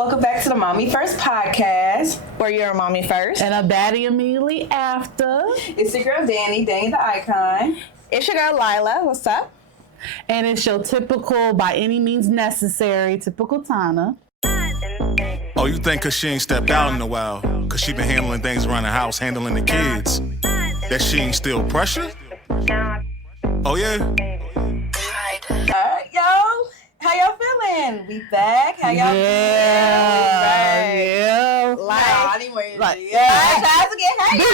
welcome back to the Mommy First podcast. Where you're a mommy first. And a baddie immediately after. It's your girl Danny the icon. It's your girl Lila. What's up? And it's your typical, by any means necessary, typical Tana. Oh, you think cause she ain't stepped out in a while, cause she been handling things around the house, handling the kids, that she ain't still pressure? Oh yeah? Alright, y'all. How y'all feeling? We back? How y'all feeling? Yeah. I need more energy. Like- Guys, again, how y'all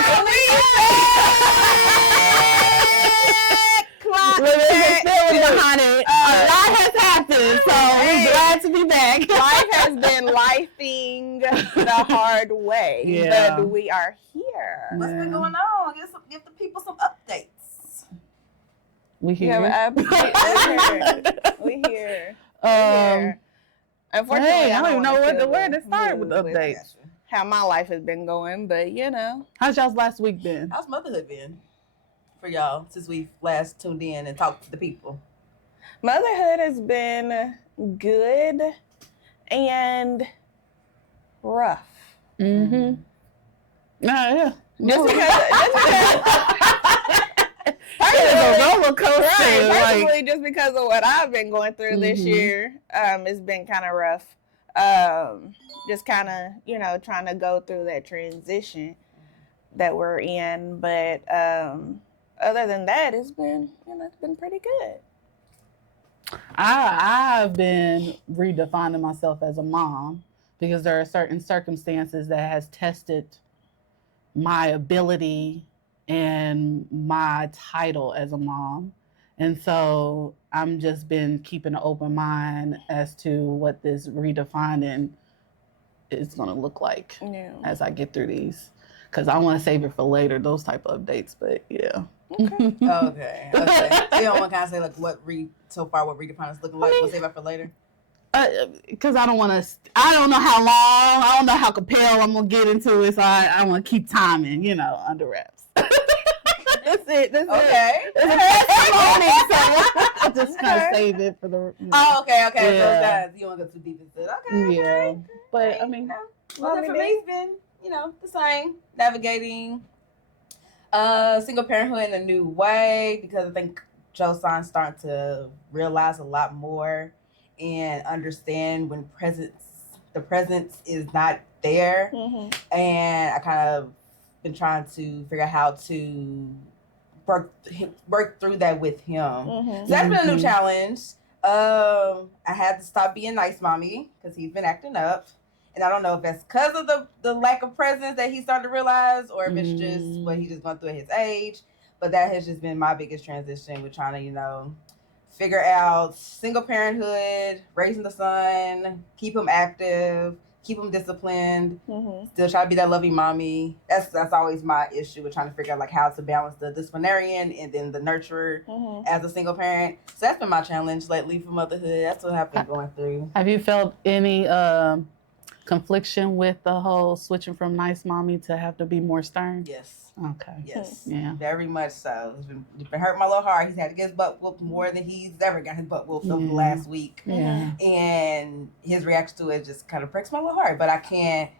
Behind it. A lot has happened, so we're glad to be back. Life has been lifing the hard way, Yeah. but we are here. What's been going on? Give the people some updates. We We have here. an update. We here. Unfortunately, Hey, I don't even know wanna where to fill start the with mood updates. how my life has been going, but you know. How's y'all's last week been? How's motherhood been for y'all since we last tuned in and talked to the people? Motherhood has been good and rough. Mm-hmm. Yeah. Just because It's a roller coaster. right, like- personally, just because of what I've been going through this Mhm. year, it's been kind of rough. Just kind of, trying to go through that transition that we're in. But other than that, it's been pretty good. I've been redefining myself as a mom because there are certain circumstances that has tested my ability and my title as a mom. And so I'm just been keeping an open mind as to what this redefining is going to look like Yeah. as I get through these. Because I want to save it for later, those type of updates. But yeah. Okay. Okay. So you don't want to kind of say like what redefine is looking like. We'll save that for later. Because I don't want to, I don't know how long, I don't know how compelled I'm going to get into it. So I want to keep timing, under wraps. That's it. Okay. It's a testimony, so I just kind of save it for the. Oh, okay. Yeah. So guys, you don't want to go too deep into it. Okay. Yeah. Okay. But I mean, Well, for me, it's been, the same. Navigating single parenthood in a new way because I think Jose's starting to realize a lot more and understand when the presence is not there. Mhm. And I kind of been trying to figure out how to work through that with him. Mhm. So that's been a new Mhm. challenge. I had to stop being nice mommy because he's been acting up. And I don't know if that's because of the lack of presence that he's starting to realize or if it's just what he's just going through at his age. But that has just been my biggest transition with trying to, figure out single parenthood, raising the son, keep him active, keep him disciplined, Mhm. still try to be that loving mommy. That's always my issue with trying to figure out like how to balance the disciplinarian and then the nurturer Mhm. as a single parent. So that's been my challenge lately for motherhood. That's what I've been going through. have you felt any confliction with the whole switching from nice mommy to have to be more stern? Yes. Okay. Yes. Yeah. Very much so. It's been hurting my little heart. He's had to get his butt whooped more than he's ever got his butt whooped over the Yeah. last week. Yeah. And his reaction to it just kind of breaks my little heart. But I can't.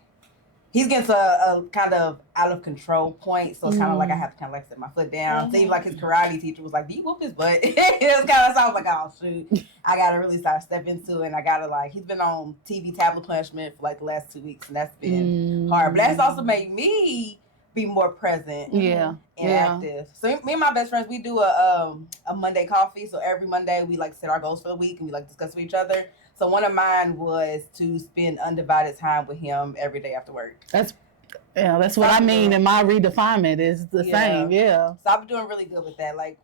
He's getting to a kind of out of control point, so it's kind of like I have to kind of like set my foot down. So even like his karate teacher was like, "Do you whoop his butt?" It was kind of so I was like, "Oh shoot, I gotta really start stepping into it." And I gotta he's been on TV tablet punishment for like the last 2 weeks, and that's been hard. But that's also made me be more present Yeah. and Yeah. active. So me and my best friends, we do a Monday coffee. So every Monday we set our goals for the week and we discuss with each other. So one of mine was to spend undivided time with him every day after work. That's what I mean. And my redefinement is the Yeah. same. Yeah. So I've been doing really good with that. And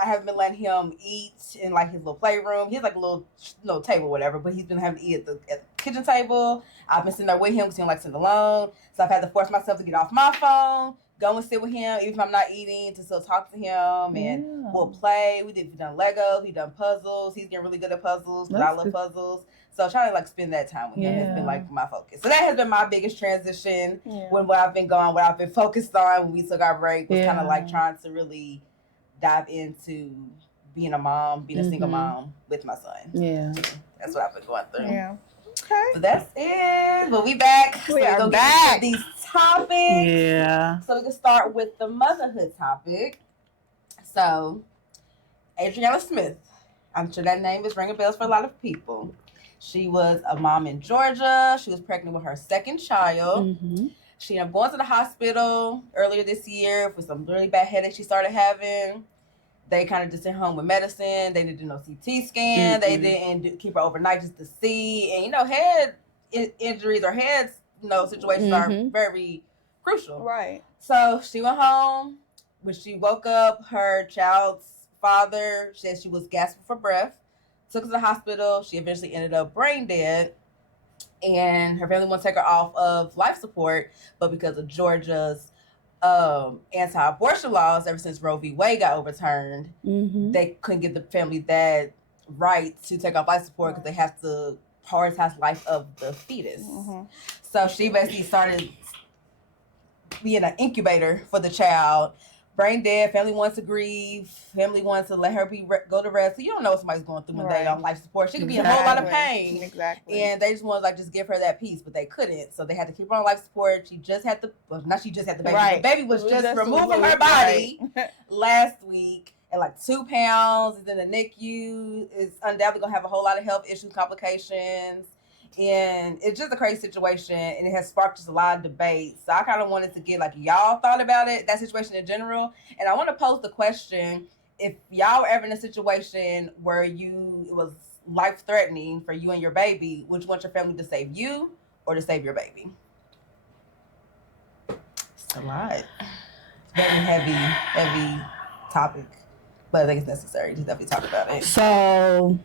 I haven't been letting him eat in his little playroom. He has a little table, or whatever, but he's been having to eat at the kitchen table. I've been sitting there with him because he don't like sitting alone. So I've had to force myself to get off my phone, go and sit with him, even if I'm not eating, to still talk to him, and we'll play. We've done Legos, we've done puzzles. He's getting really good at puzzles, but I love puzzles. So trying to spend that time with him has been my focus. So that has been my biggest transition when what I've been focused on when we took our break was kind of trying to really dive into being a mom, being a single mom with my son. Yeah. That's what I've been going through. Yeah. Okay. But that's it. But we back. We so are gonna back. Get into these topics. Yeah. So we can start with the motherhood topic. So, Adriana Smith. I'm sure that name is ringing bells for a lot of people. She was a mom in Georgia. She was pregnant with her second child. Mm-hmm. She ended up going to the hospital earlier this year for some really bad headaches she started having. They kind of just sent home with medicine. They didn't do no CT scan. They didn't keep her overnight just to see. And, head injuries or head, situations are very crucial. Right. So she went home. When she woke up, her child's father said she was gasping for breath. Took her to the hospital. She eventually ended up brain dead. And her family wanted to take her off of life support. But because of Georgia's anti-abortion laws, ever since Roe v. Wade got overturned, they couldn't give the family that right to take off life support because they have to prioritize life of the fetus. So she basically started being an incubator for the child. Brain dead, family wants to grieve, family wants to let her go to rest. So you don't know what somebody's going through when they're on life support. She could be in a whole lot of pain. Exactly. And they just wanted to just give her that peace, but they couldn't. So they had to keep her on life support. She just had the, not she just had the baby. Right. The baby was just removed from her body last week at like 2 pounds. Is in the NICU. Is undoubtedly going to have a whole lot of health issues, complications. And it's just a crazy situation, and it has sparked just a lot of debate. So I kind of wanted to get y'all thought about it, that situation in general. And I want to pose the question, if y'all were ever in a situation where it was life-threatening for you and your baby, would you want your family to save you or to save your baby? It's a lot. It's a very heavy topic, but I think it's necessary to definitely talk about it. So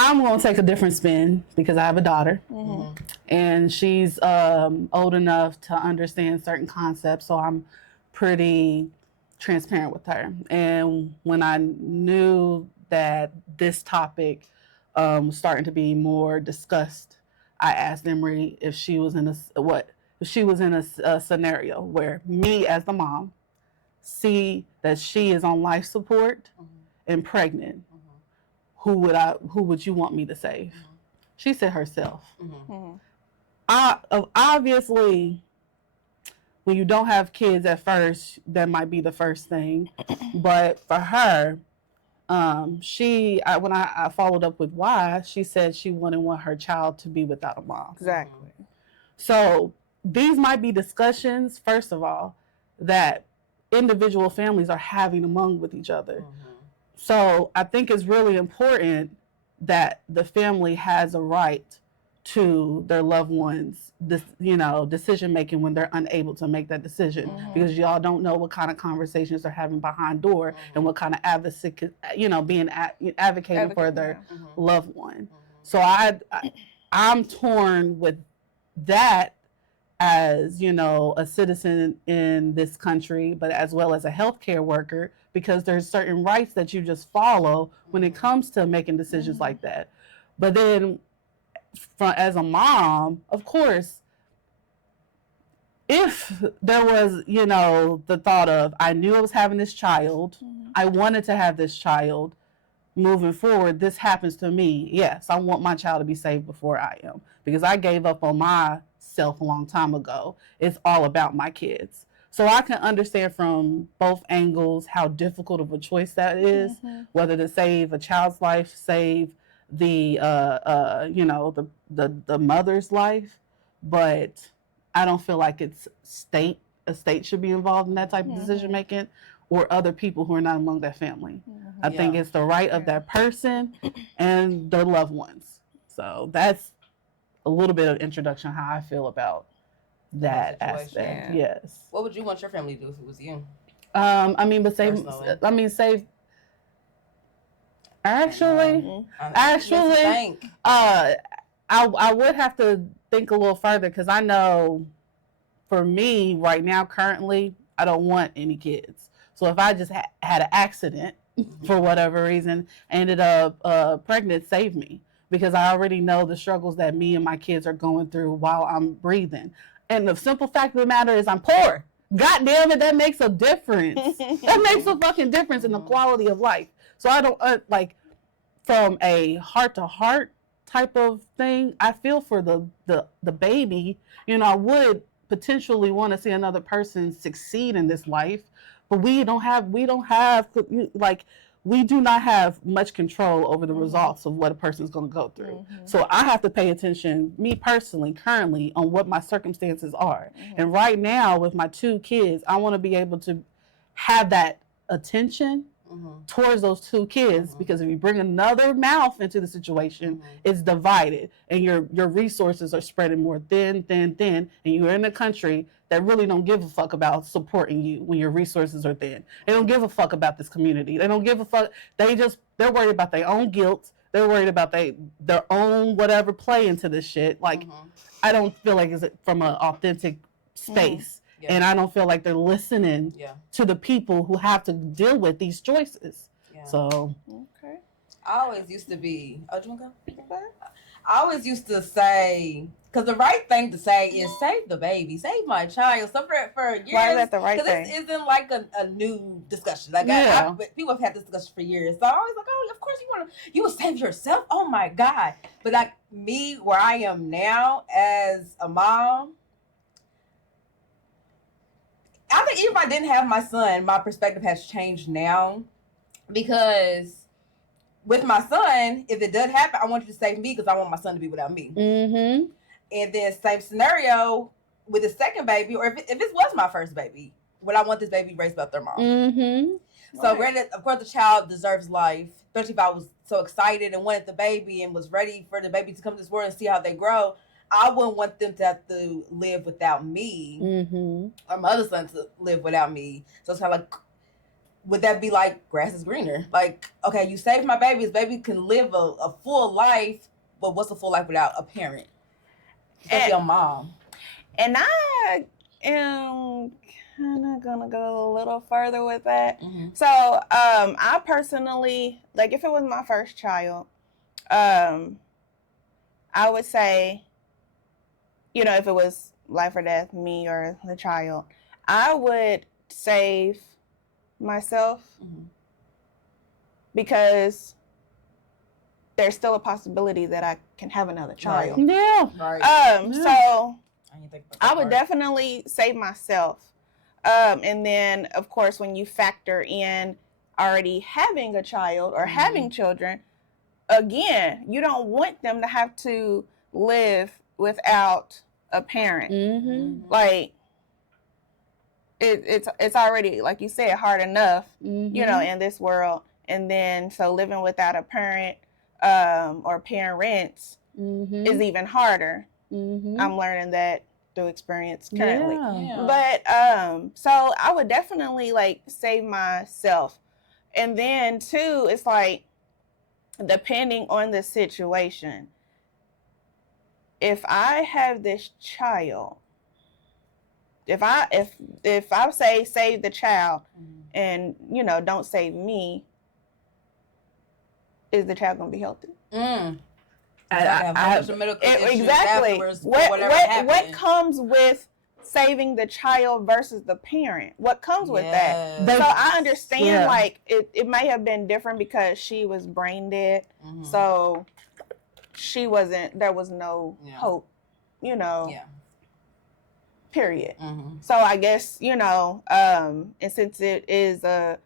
I'm going to take a different spin because I have a daughter and she's old enough to understand certain concepts. So I'm pretty transparent with her. And when I knew that this topic was starting to be more discussed, I asked Emery if she was in a scenario where me as the mom see that she is on life support and pregnant. Who would you want me to save? She said herself. Obviously, when you don't have kids at first, that might be the first thing. But for her, when I followed up with why, she said she wouldn't want her child to be without a mom. Exactly. So these might be discussions, first of all, that individual families are having among with each other. So I think it's really important that the family has a right to their loved ones, decision making when they're unable to make that decision, because y'all don't know what kind of conversations they're having behind door and what kind of advocating for their loved one. So I'm torn with that as, a citizen in this country, but as well as a healthcare worker, because there's certain rights that you just follow when it comes to making decisions like that. But then as a mom, of course, if there was, the thought of, I knew I was having this child, I wanted to have this child, moving forward, this happens to me, yes, I want my child to be saved before I am, because I gave up on myself a long time ago. It's all about my kids. So I can understand from both angles how difficult of a choice that is, whether to save a child's life, save the mother's life. But I don't feel like a state should be involved in that type of decision making, or other people who are not among that family. I think it's the right of that person and their loved ones. So that's a little bit of introduction how I feel about that aspect. Yes. What would you want your family to do if it was you? Save. Actually, I would have to think a little further, because I know for me right now, currently, I don't want any kids. So if I just had an accident for whatever reason, ended up pregnant, save me, because I already know the struggles that me and my kids are going through while I'm breathing. And the simple fact of the matter is I'm poor. God damn it, that makes a difference. That makes a fucking difference in the quality of life. So I don't, from a heart-to-heart type of thing, I feel for the baby. You know, I would potentially want to see another person succeed in this life, but we do not have much control over the results of what a person's going to go through. So I have to pay attention, me personally, currently, on what my circumstances are. And right now, with my 2 kids, I want to be able to have that attention towards those 2 kids, because if you bring another mouth into the situation, it's divided, and your resources are spreading more thin, and you're in a country that really don't give a fuck about supporting you when your resources are thin. They don't give a fuck about this community. They don't give a fuck. They're worried about their own guilt. They're worried about their own whatever play into this shit. Like, I don't feel like it's from an authentic space. Yeah. And I don't feel like they're listening to the people who have to deal with these choices. Yeah. So, okay. I always used to be, do you want to go? I always used to say, because the right thing to say is save the baby, save my child. So for years, why is that the right thing? Because this isn't like a new discussion. Like people have had this discussion for years. So I always like, oh, of course you will save yourself. Oh my God. But like me, where I am now as a mom, I think even if I didn't have my son, my perspective has changed now, because with my son, if it does happen, I want you to save me because I want my son to be without me. And then same scenario with the second baby, or if it was my first baby, would I want this baby raised by their mom? So granted, of course, the child deserves life, especially if I was so excited and wanted the baby and was ready for the baby to come to this world and see how they grow. I wouldn't want them to have to live without me, or my other son to live without me. So it's kind of like, would that be like grass is greener? Like, okay, you saved my baby. This baby can live a full life, but what's a full life without a parent? Especially a mom. And I am kind of gonna go a little further with that. So, I personally, like, if it was my first child, I would say, you know, if it was life or death, me or the child, I would save myself, because there's still a possibility that I can have another child. So I would definitely save myself. And then, of course, when you factor in already having a child or having children, again, you don't want them to have to live without a parent. Like, it's already, like you said, hard enough, you know, in this world. And then so living without a parent or parents is even harder. I'm learning that through experience currently. But so I would definitely like save myself. And then too, it's like, depending on the situation, if I have this child, if I say save the child and, you know, don't save me, is the child going to be healthy? Exactly. What comes with saving the child versus the parent? What comes with that? So I understand, like, it may have been different because she was brain dead. So there was no hope, you know, period. So I guess, you know, and since it is a,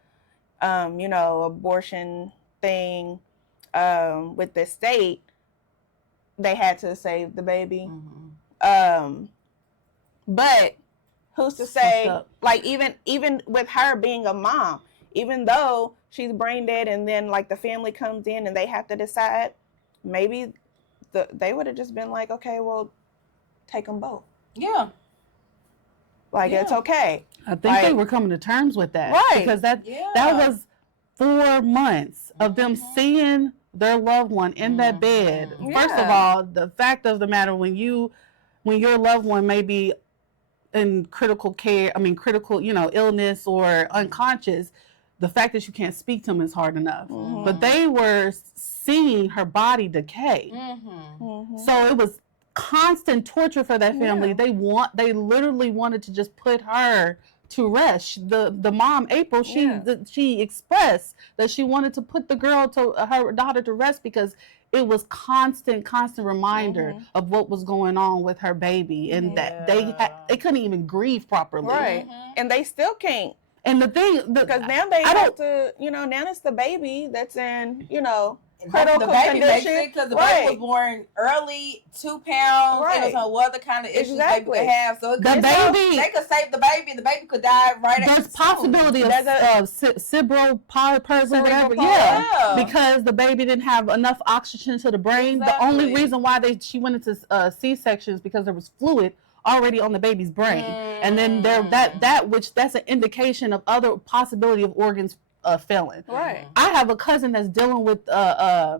you know, abortion thing with the state, they had to save the baby. But who's to say, like, even with her being a mom, even though she's brain dead and then like the family comes in and they have to decide, maybe they would have just been like, okay, well, take them both. Like, it's okay. I think they were coming to terms with that. Right. Because that was 4 months of them seeing their loved one in that bed. First of all, the fact of the matter, when your loved one may be in critical care, you know, illness or unconscious, the fact that you can't speak to them is hard enough. But they were seeing her body decay. So it was constant torture for that family. They literally wanted to just put her to rest. The mom, April, she expressed that she wanted to put her daughter to rest because it was constant reminder of what was going on with her baby, and that they couldn't even grieve properly. Right. And they still can't. And the thing, because now they have to, now it's the baby that's in, critical condition. Because the baby was born early, 2 pounds, and some other kind of issues they could have. So they could save the baby, and the baby could die right after. There's possibility of cerebral palsy, whatever. Yeah, because the baby didn't have enough oxygen to the brain. The only reason why she went into C-sections because there was fluid already on the baby's brain, and then that's an indication of other possibility of organs failing. Right. I have a cousin that's dealing with her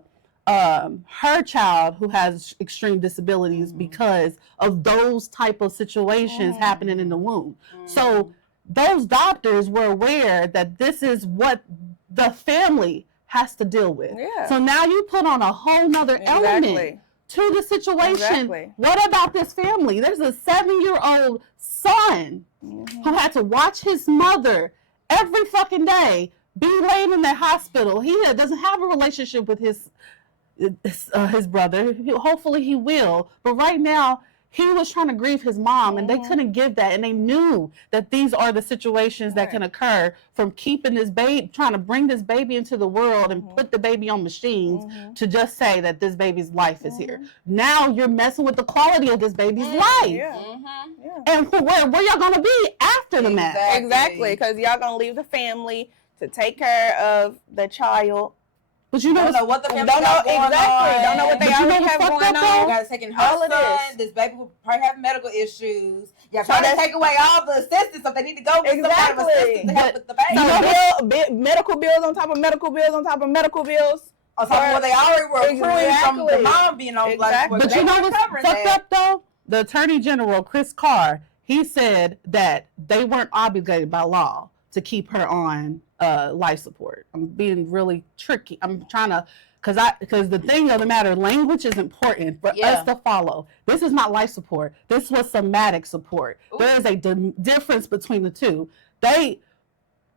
child who has extreme disabilities because of those type of situations happening in the womb. So those doctors were aware that this is what the family has to deal with. Yeah. So now you put on a whole nother element to the situation. Exactly. What about this family? There's a 7-year-old son who had to watch his mother every fucking day be laid in the hospital. He doesn't have a relationship with his brother. Hopefully he will. But right now, he was trying to grieve his mom, and they couldn't give that. And they knew that these are the situations that can occur from keeping this baby, trying to bring this baby into the world and put the baby on machines to just say that this baby's life is here. Now you're messing with the quality of this baby's life. Yeah. And where y'all gonna be after the match? Exactly, because y'all gonna leave the family to take care of the child. But you don't know what the family don't know what they already have going on. You gotta take in her son. This baby will probably have medical issues. You're trying to take away all the assistance, so they need to go get some kind of assistance to help with the baby. So medical bills on top of medical bills on top of medical bills. On top of what they already were accruing from the mom being on life. But you know what's fucked up though? The Attorney General, Chris Carr, he said that they weren't obligated by law to keep her on life support. I'm being really tricky. I'm trying to, because the thing of the matter, language is important for us to follow. This is not life support. This was somatic support. There is a difference between the two.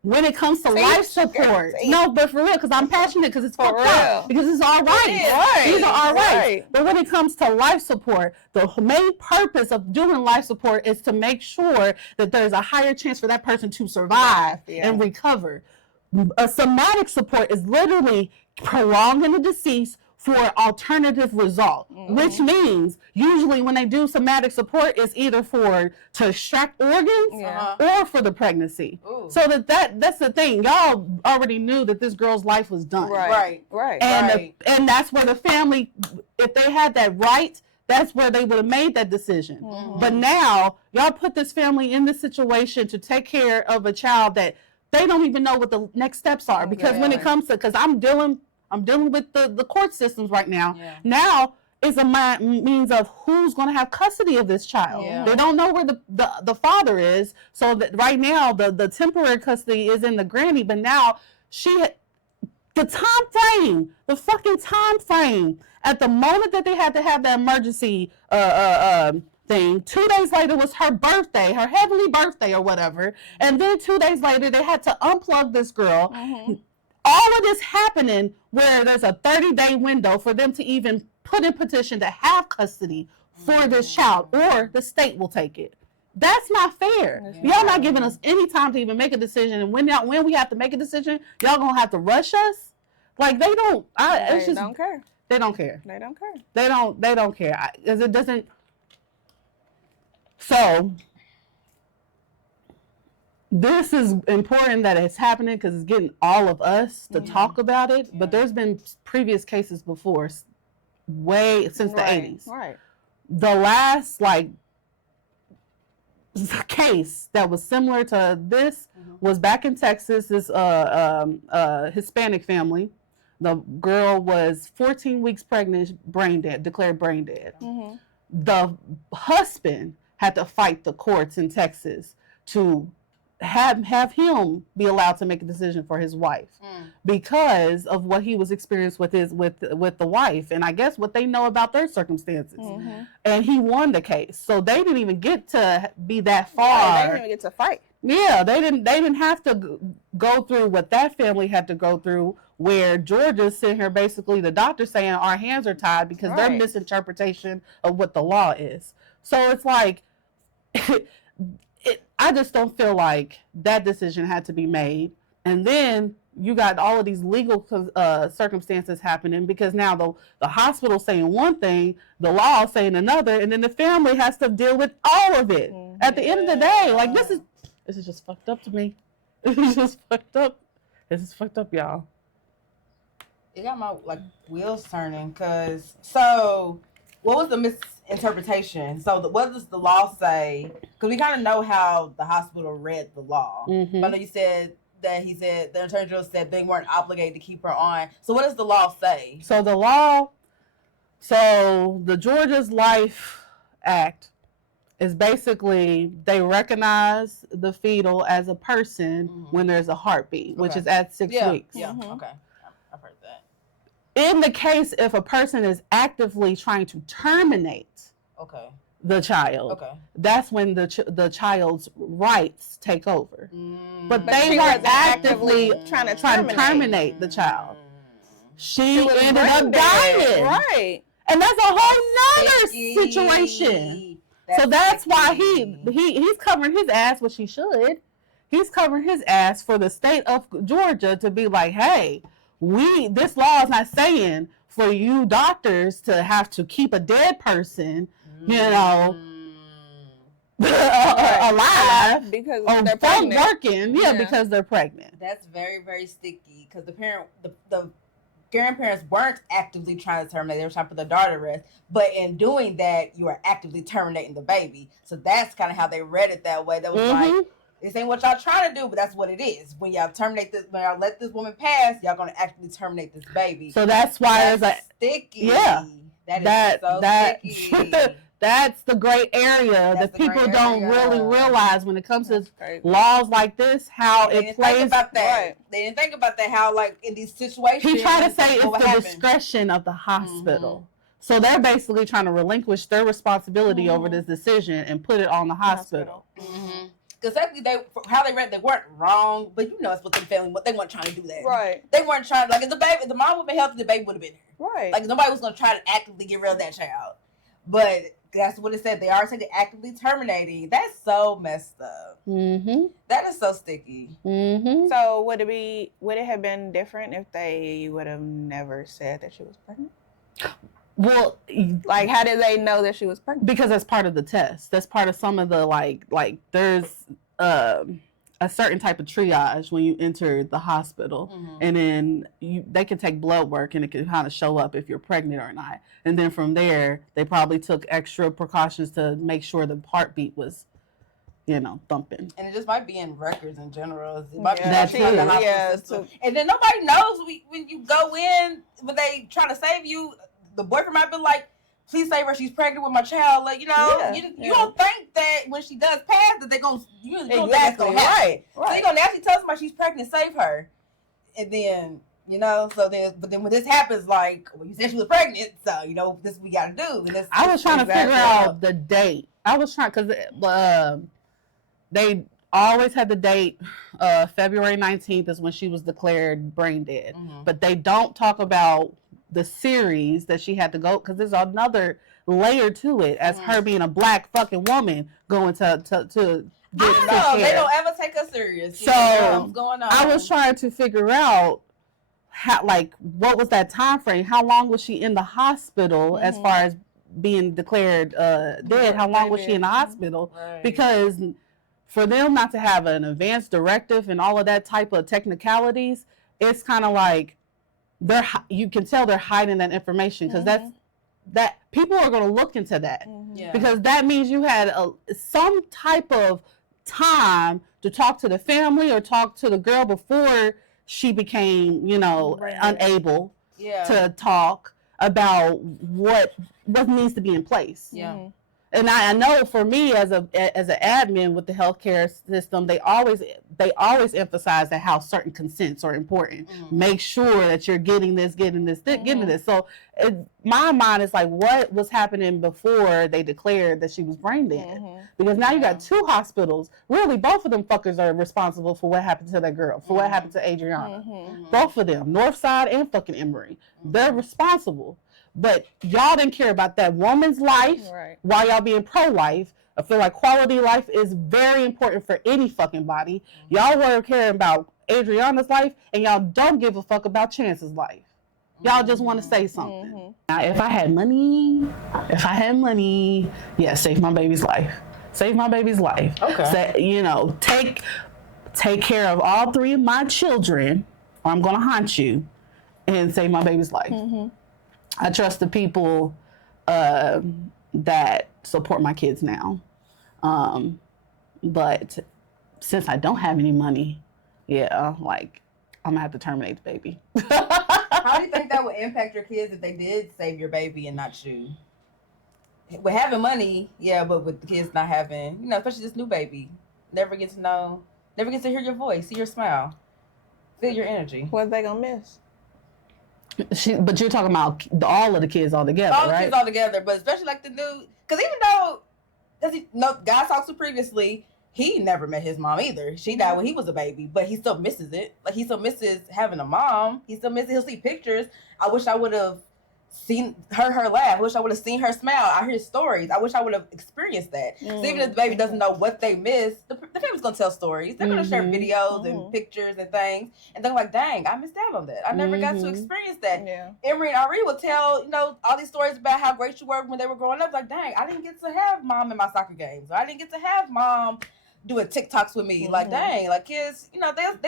When it comes to life support, no, but for real, because I'm passionate, because it's fucked up, because it's all right. These are all right. But when it comes to life support, the main purpose of doing life support is to make sure that there's a higher chance for that person to survive and recover. A somatic support is literally prolonging the deceased for an alternative result, which means usually when they do somatic support, it's either to extract organs or for the pregnancy. So that's the thing. Y'all already knew that this girl's life was done. Right. And that's where the family, if they had that right, that's where they would have made that decision. But now y'all put this family in this situation to take care of a child that they don't even know what the next steps are. Because when it comes to, because I'm dealing with the court systems right now. Now it's a means of who's going to have custody of this child. They don't know where the father is. So that right now the temporary custody is in the granny. But now the fucking time frame at the moment that they had to have that emergency thing, 2 days later was her birthday, her heavenly birthday or whatever. And then 2 days later they had to unplug this girl. All of this happening where there's a 30-day window for them to even put in petition to have custody for this child, or the state will take it. That's not fair. Y'all not giving us any time to even make a decision, and when we have to make a decision, y'all gonna have to rush us. Like they don't. They don't care. They don't care. They don't care. They don't care. Because it doesn't. So. This is important that it's happening because it's getting all of us to talk about it. But there's been previous cases before, way since the 80s. Right. The last case that was similar to this was back in Texas. This Hispanic family. The girl was 14 weeks pregnant, declared brain dead. The husband had to fight the courts in Texas to have him be allowed to make a decision for his wife because of what he was experienced with the wife, and I guess what they know about their circumstances. And he won the case, so they didn't even get to be that far. They didn't even get to fight. Yeah, they didn't have to go through what that family had to go through, where Georgia's sitting here basically the doctor saying our hands are tied because their misinterpretation of what the law is. So it's like, I just don't feel like that decision had to be made. And then you got all of these legal circumstances happening because now the hospital saying one thing, the law saying another, and then the family has to deal with all of it. At the end of the day, like this is just fucked up to me. This is just fucked up. This is fucked up, y'all. It got my wheels turning so what was the misinterpretation? So what does the law say? Because we kind of know how the hospital read the law. Mm-hmm. I know you said that the Attorney General said they weren't obligated to keep her on. So what does the law say? So the Georgia's Life Act is basically they recognize the fetal as a person when there's a heartbeat, which is at 6 weeks. Yeah, okay. I've heard that. In the case if a person is actively trying to terminate the child, that's when the child's rights take over. But they weren't actively trying to terminate the child. She ended up dying. Right. And that's a whole nother situation. That's why he's covering his ass, which he should. He's covering his ass for the state of Georgia to be like, hey, this law is not saying for you doctors to have to keep a dead person, alive because they're pregnant. Working, because they're pregnant. That's very, very sticky because the grandparents weren't actively trying to terminate; they were trying to put the daughter to rest. But in doing that, you are actively terminating the baby. So that's kind of how they read it that way. That was like, this ain't what y'all trying to do, but that's what it is. When y'all when y'all let this woman pass, y'all gonna actually terminate this baby. So that's why it's like sticky. Yeah, that is so sticky. That's the gray area that people don't really realize when it comes to laws like this, how it plays. About that. Right. They didn't think about that, how in these situations. He tried to say it's the discretion of the hospital. So they're basically trying to relinquish their responsibility over this decision and put it on the hospital. Because how they read, they weren't wrong, but it's what they feeling. What they weren't trying to do that. Right. They weren't trying. If the mom would have been healthy, the baby would have been here. Right. Nobody was going to try to actively get rid of that child. But that's what it said. They are saying they're actively terminating. That's so messed up. That is so sticky. So would it have been different if they would have never said that she was pregnant? Well, how did they know that she was pregnant? Because that's part of the test. That's part of some of the there's a certain type of triage when you enter the hospital, and then they can take blood work and it can kind of show up if you're pregnant or not. And then from there, they probably took extra precautions to make sure the heartbeat was, thumping. And it just might be in records in general. It might be that's the hospital system. And then nobody knows when you go in, when they try to save you, the boyfriend might be like, please save her, she's pregnant with my child. You don't think that when she does pass that they're going to, you don't think that's going to happen. Right. So they're going to actually tell somebody she's pregnant, save her. And then, but then when this happens, you said she was pregnant, so, this we got to do. And I was trying to figure out the date. Because they always had the date, February 19th is when she was declared brain dead. But they don't talk about the series that she had to go, because there's another layer to it as her being a black fucking woman going to get I know, they don't ever take us serious. So what's going on. I was trying to figure out how, what was that time frame? How long was she in the hospital as far as being declared dead? How long was she in the hospital? Right. Because for them not to have an advance directive and all of that type of technicalities, it's kind of like you can tell they're hiding that information, because that people are going to look into that, because that means you had some type of time to talk to the family or talk to the girl before she became, unable to talk about what needs to be in place. And I know for me as an admin with the healthcare system, they always emphasize that how certain consents are important. Make sure that you're getting this. So my mind is like, what was happening before they declared that she was brain dead? Because now you got 2 hospitals. Really, both of them fuckers are responsible for what happened to that girl, for what happened to Adriana. Both of them, Northside and fucking Emory. They're responsible. But y'all didn't care about that woman's life while y'all being pro-life. I feel like quality life is very important for any fucking body. Y'all were caring about Adriana's life, and y'all don't give a fuck about Chance's life. Y'all just want to say something. Now, if I had money, yeah, save my baby's life. Save my baby's life. Okay. So, take care of all 3 of my children, or I'm gonna haunt you, and save my baby's life. I trust the people that support my kids now. But since I don't have any money, I'm gonna have to terminate the baby. How do you think that would impact your kids if they did save your baby and not you? With having money, but with the kids not having, especially this new baby, never get to hear your voice, see your smile, feel your energy. What are they gonna miss? But you're talking about all of the kids all together, right? All the kids all together, but especially like the new, because even though, guys talked to previously, he never met his mom either. She died when he was a baby, but he still misses it. Like, he still misses having a mom. He still misses, he'll see pictures. I wish I would have heard her laugh. I wish I would have seen her smile. I hear stories. I wish I would have experienced that. So even if the baby doesn't know what they missed, the family's going to tell stories. They're going to share videos and pictures and things. And they're like, dang, I missed out on that. I never got to experience that. Yeah. Emery and Ari will tell, all these stories about how great you were when they were growing up. Like, dang, I didn't get to have mom in my soccer games. Or I didn't get to have mom doing TikToks with me. Like, dang, like kids, they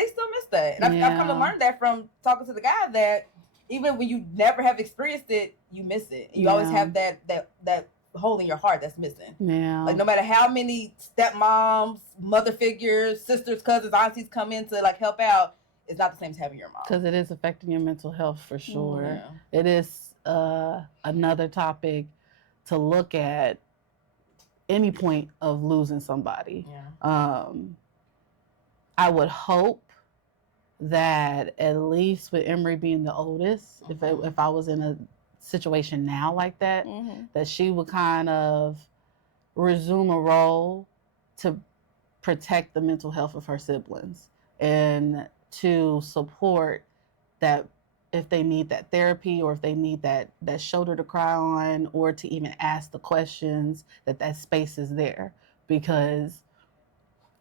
still miss that. And I've come to learn that from talking to the guy that even when you never have experienced it, you miss it. You always have that hole in your heart that's missing. Yeah. Like, no matter how many stepmoms, mother figures, sisters, cousins, aunties come in to help out, it's not the same as having your mom. Because it is affecting your mental health for sure. Yeah. It is another topic to look at any point of losing somebody. Yeah. I would hope that at least with Emery being the oldest, if I was in a situation now like that, that she would kind of resume a role to protect the mental health of her siblings and to support that if they need that therapy or if they need that shoulder to cry on or to even ask the questions, that space is there. Because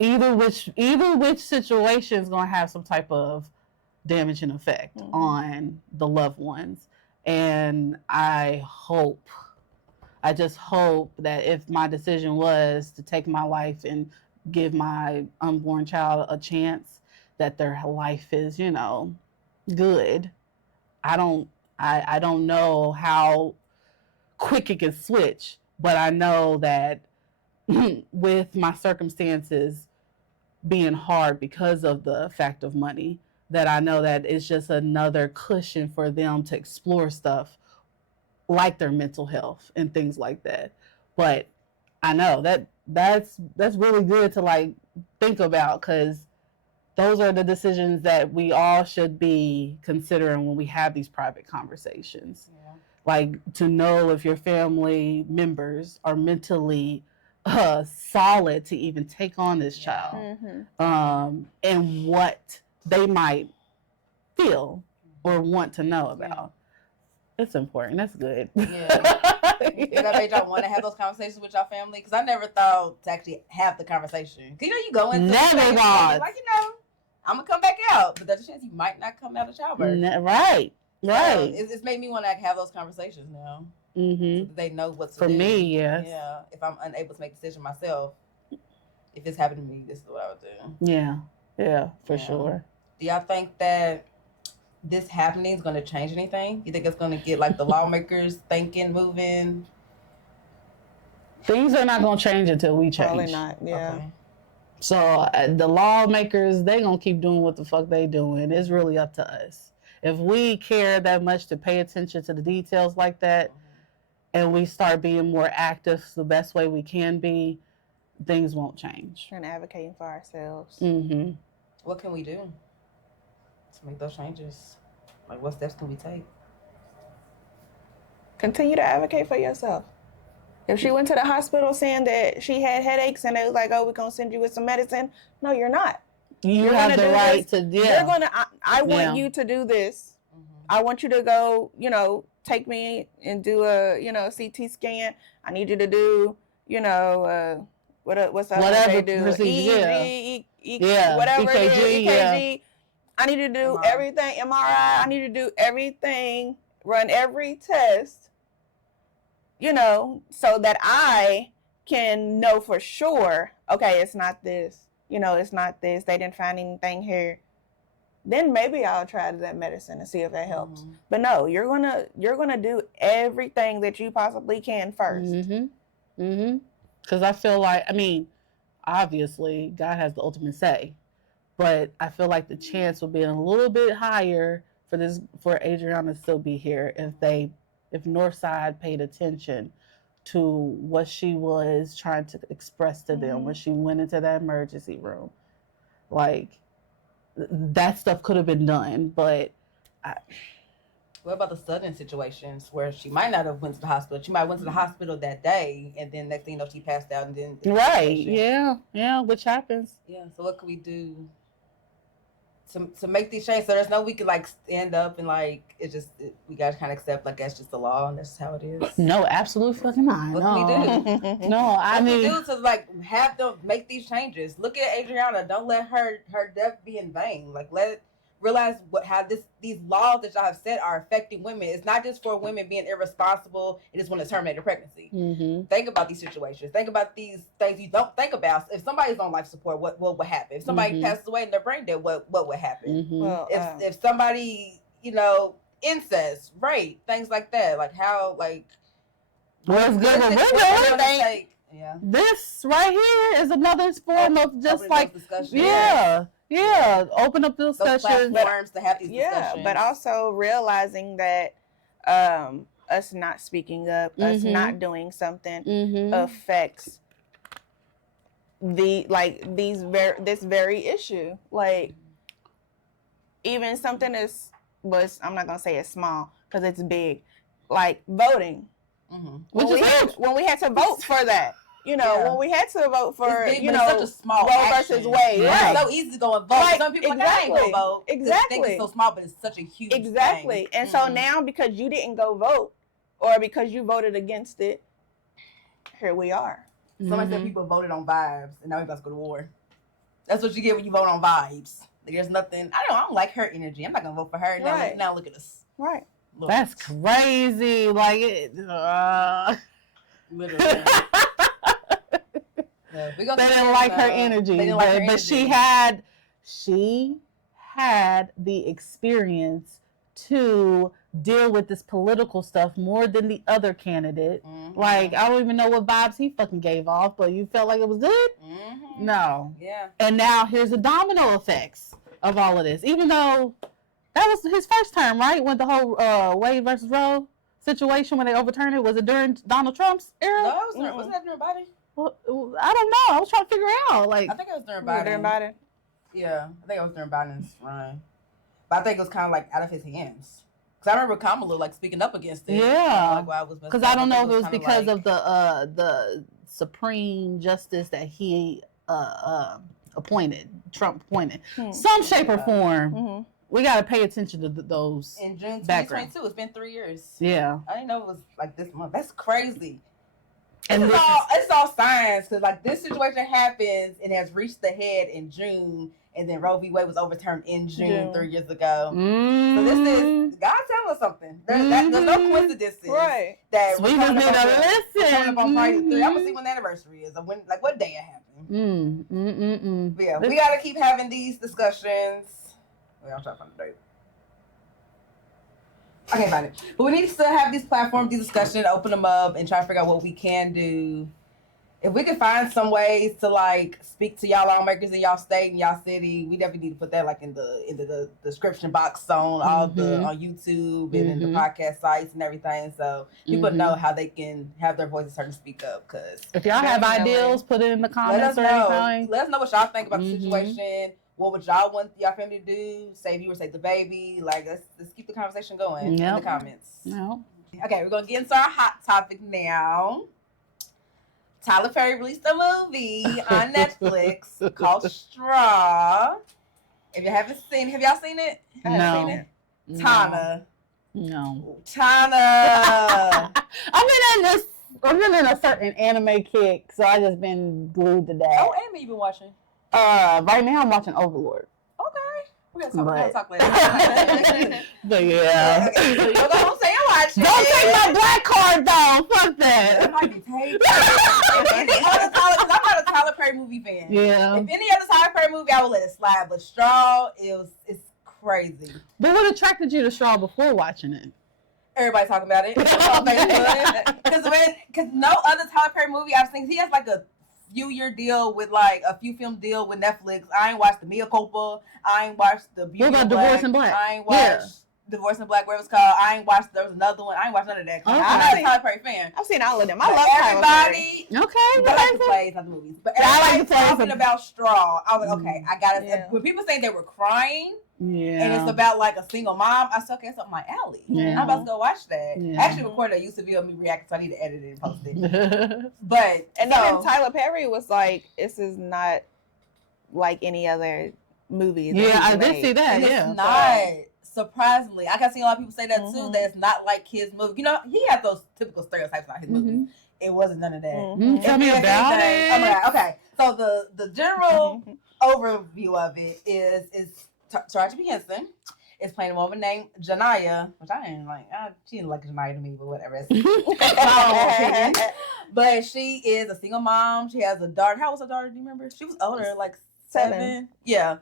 either which situation is going to have some type of damaging effect on the loved ones. And I just hope that if my decision was to take my life and give my unborn child a chance, that their life is, good. I don't know how quick it can switch, but I know that with my circumstances being hard because of the fact of money, that I know that it's just another cushion for them to explore stuff like their mental health and things like that. But I know that's really good to think about, because those are the decisions that we all should be considering when we have these private conversations. Yeah. Like, to know if your family members are mentally solid to even take on this child, and what they might feel or want to know about. It's important. That's good. Yeah. Did that make y'all want to have those conversations with y'all family? Because I never thought to actually have the conversation. Because you go into I'm going to come back out. But there's a chance you might not come out of childbirth. Right. It's made me want to have those conversations now. So that they know what to do. For me, yes. Yeah. If I'm unable to make a decision myself, if it's happened to me, this is what I would do. Yeah, for sure. Do y'all think that this happening is going to change anything? You think it's going to get the lawmakers thinking, moving? Things are not going to change until we change. Probably not, yeah. Okay. So the lawmakers, they going to keep doing what the fuck they doing. It's really up to us. If we care that much to pay attention to the details like that, and we start being more active the best way we can be, things won't change. And advocating for ourselves. Mm-hmm. What can we do to make those changes? Like, what steps can we take? Continue to advocate for yourself. If she went to the hospital saying that she had headaches and they was like, oh, we're going to send you with some medicine. No, you're not. You have the right to, You're going to, I want you to do this. I want you to go, you know, take me and do a, you know, CT scan. I need you to do, you know, what's the other they do? EEG, whatever EKG, it is, EKG. Yeah. I need to do everything, MRI. I need to do everything, run every test, you know, so that I can know for sure, okay, it's not this, you know, it's not this. They didn't find anything here. Then maybe I'll try that medicine and see if that helps. But no, you're gonna do everything that you possibly can first. Because I feel like, I mean, obviously God has the ultimate say, but I feel like the chance would be a little bit higher for Adriana to still be here if Northside paid attention to what she was trying to express to them when she went into that emergency room. Like, that stuff could have been done, but what about the sudden situations where she might not have went to the hospital? She might have went to the hospital that day, and then next thing you know, she passed out, and then right, yeah, which happens. Yeah. So what can we do to make these changes? So there's no we can like stand up and like we gotta kind of accept like that's just the law and that's how it is. No, absolutely fucking not. What can we do? No, I mean, what can we do to like have them make these changes? Look at Adriana. Don't let her death be in vain. Like realize how these laws that y'all have set are affecting women. It's not just for women being irresponsible and just want to terminate a pregnancy. Think about these situations. Think about these things you don't think about. If somebody's on life support, what would happen? If somebody passes away and they're brain dead, what would happen? Well, if somebody, you know, incest, rape, things like that, like how, like what's good with women? Yeah. This right here is another form of just like open up the discussion. Platforms to have these discussions. But also realizing that us not speaking up, us not doing something affects this very issue. Like even something I'm not gonna say it's small because it's big, like voting. When we had to vote for that. You know, when we had to vote for, you know, such a small Roe versus Wade. Right. It's so easy to go and vote. Like, Some people like, I ain't gonna vote. Exactly. It's so small, but it's such a huge thing. And so now because you didn't go vote or because you voted against it, here we are. Somebody said people voted on vibes and now we're about to go to war. That's what you get when you vote on vibes. Like, there's nothing, I don't like her energy. I'm not gonna vote for her. Now look at us. Right. Look. That's crazy. Like it. Literally. They didn't like her energy, but she had the experience to deal with this political stuff more than the other candidate. Like, I don't even know what vibes he fucking gave off, but you felt like it was good? No. Yeah. And now here's the domino effects of all of this. Even though that was his first term, right? When the whole Wade versus Roe situation, when they overturned it, was it during Donald Trump's era? No, wasn't that during Biden? Well, I don't know. I was trying to figure out. Like, I think it was during Biden. Yeah, I think it was during Biden's run. But I think it was kind of like out of his hands. Because I remember Kamala like speaking up against it. Yeah. Because I don't know if it was because of the Supreme Justice that he Trump appointed. Some shape or form. We got to pay attention to those. In June 2022, it's been 3 years. Yeah. I didn't know it was like this month. That's crazy. And it's all science because like this situation happens and has reached the head in June, and then Roe v. Wade was overturned in June 3 years ago. So this is God telling us something. There's no coincidences. Right. That we just need to listen. On Friday 3. I'm gonna see when the anniversary is or when, like what day it happened. But yeah, we gotta keep having these discussions. Wait, I'm trying to find the date. I can't find it. But we need to still have these platforms, these discussions, open them up, and try to figure out what we can do if we could find some ways to like speak to y'all lawmakers in y'all state and y'all city, we definitely need to put that like in the description box on all the on YouTube and in the podcast sites and everything, so people know how they can have their voices heard and speak up. Because if y'all have ideas, put it in the comments. Let us know what y'all think about the situation. What would y'all want y'all family to do? Save you or save the baby? Like let's keep the conversation going in the comments. Okay, we're gonna get into our hot topic now. Tyler Perry released a movie on Netflix called Straw. If you haven't seen it, have y'all seen it? I haven't seen it. Tana. No. Tana. I've been in a certain anime kick, so I just been glued to that. Oh, anime you been watching? Right now I'm watching Overlord. Okay. We're gonna talk later. But yeah. Okay, so you're gonna say you watch it. Don't take my black card though. Fuck that. That might be taken. I'm not a Tyler Perry movie fan. Yeah. If any other Tyler Perry movie, I would let it slide. But Straw, it's crazy. But what attracted you to Straw before watching it? Everybody talking about it. Because no other Tyler Perry movie I've seen, he has like a few-year deal with like a few film deal with Netflix. I ain't watched the Mia Culpa. I ain't watched the Beauty What about Black. Divorce in Black? I ain't watched Divorce in Black, whatever it's called. I ain't watched. There was another one. I ain't watched none of that. I'm not a Tyler Perry fan. I've seen all of them. I love everybody. Okay, I like the plays, not the movies. But everybody talking about Straw. I was like, okay, I gotta. Yeah. When people say they were crying. Yeah. And it's about like a single mom. I said, okay, it's up my alley. Yeah. I'm about to go watch that. Yeah. I actually recorded a YouTube video of me reacting, so I need to edit it and post it. But and then Tyler Perry was like, "This is not like any other movie." Yeah, I did see that. And it's not. Surprisingly, I can see a lot of people say that too. That it's not like his movie. You know, he had those typical stereotypes about his movies. It wasn't none of that. Tell me about it. Oh my God. Okay, so the general overview of it is. Taraji P. Henson is playing a woman named Janaya, which I didn't like. She didn't like Janaya to me, but whatever. But she is a single mom. She has a daughter. How was her daughter? Do you remember? She was older, like 7. Yeah.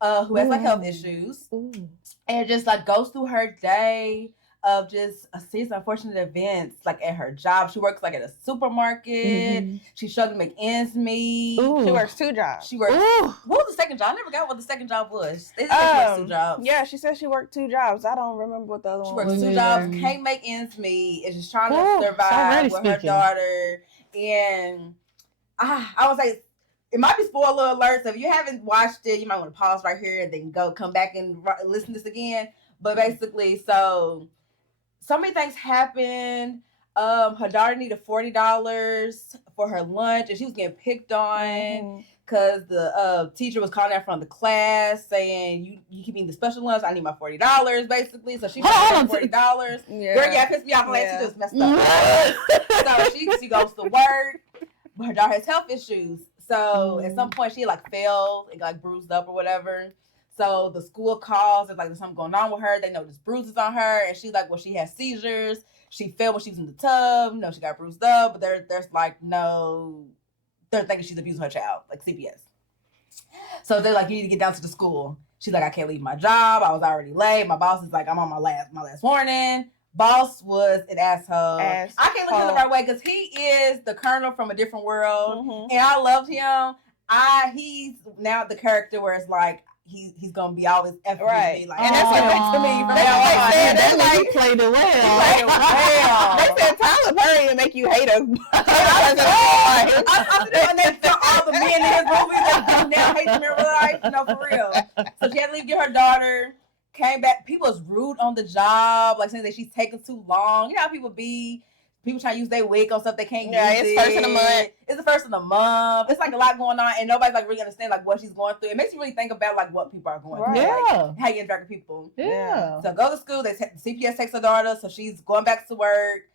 Who has like health issues. And just like goes through her day of just a series of unfortunate events, like at her job. She works like at a supermarket. She's struggling to make ends meet. She works 2 jobs. She works. What was the second job? I never got what the second job was. They said she worked 2 jobs. Yeah, she said she worked 2 jobs. I don't remember what the other one was. She works 2 jobs, can't make ends meet, and she's trying to survive with her daughter. And I would say it might be spoiler alert. So if you haven't watched it, you might want to pause right here and then come back and listen to this again. But basically, so many things happened. Her daughter needed $40 for her lunch, and she was getting picked on because the teacher was calling out from the class saying, "You keep eating the special lunch. I need my $40." Basically, so she got $40. Yeah, girl, pissed me off. Like she just messed up. So she goes to work, but her daughter has health issues. So at some point she like fell and like bruised up or whatever. So the school calls, it's like there's something going on with her. They know there's bruises on her. And she's like, well, she has seizures. She fell when she was in the tub. She got bruised up. But there's like no, they're thinking she's abusing her child, like CPS. So they're like, you need to get down to the school. She's like, I can't leave my job. I was already late. My boss is like, I'm on my last warning. Boss was an asshole. I can't look at it the right way because he is the colonel from a different world. And I loved him. He's now the character where it's like, he's gonna be always effing with me, like, and that's what makes to me. They played it well. They said Tyler Perry will make you hate us. I and they saw all the men in his movies that now hate him in real life. For real. So she had to leave, get her daughter. Came back. People was rude on the job, like saying that she's taking too long. You know how people be. People trying to use their wig on stuff they can't use. Yeah, it's first of the month. It's the first of the month. It's like a lot going on, and nobody's like really understand like what she's going through. It makes you really think about like what people are going through. Yeah. Like, how you interact with people. Yeah. So go to school. The CPS takes her daughter, so she's going back to work.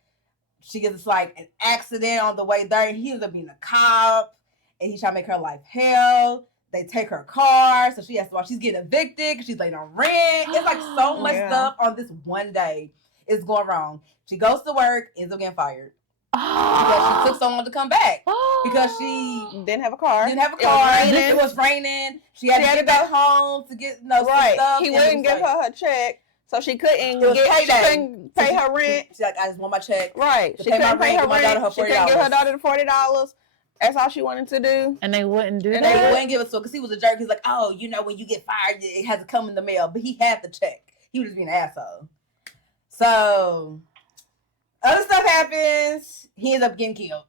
She gets like an accident on the way there, and he ends up being a cop, and he's trying to make her life hell. They take her car, so she has to watch. She's getting evicted because she's late on rent. It's like so much stuff on this one day is going wrong. She goes to work, ends up getting fired. Because she took so long to come back. Because she didn't have a car. It was raining. She had to get back home to get some stuff. He wouldn't give her check. So she couldn't pay her rent. She's like, I just want my check. Right. She couldn't pay her rent. She couldn't give her daughter the $40. That's all she wanted to do. And they wouldn't do And that? they wouldn't give it to her because he was a jerk. He's like, oh, you know, when you get fired, it has to come in the mail. But he had the check. He was just being an asshole. So, other stuff happens. He ends up getting killed.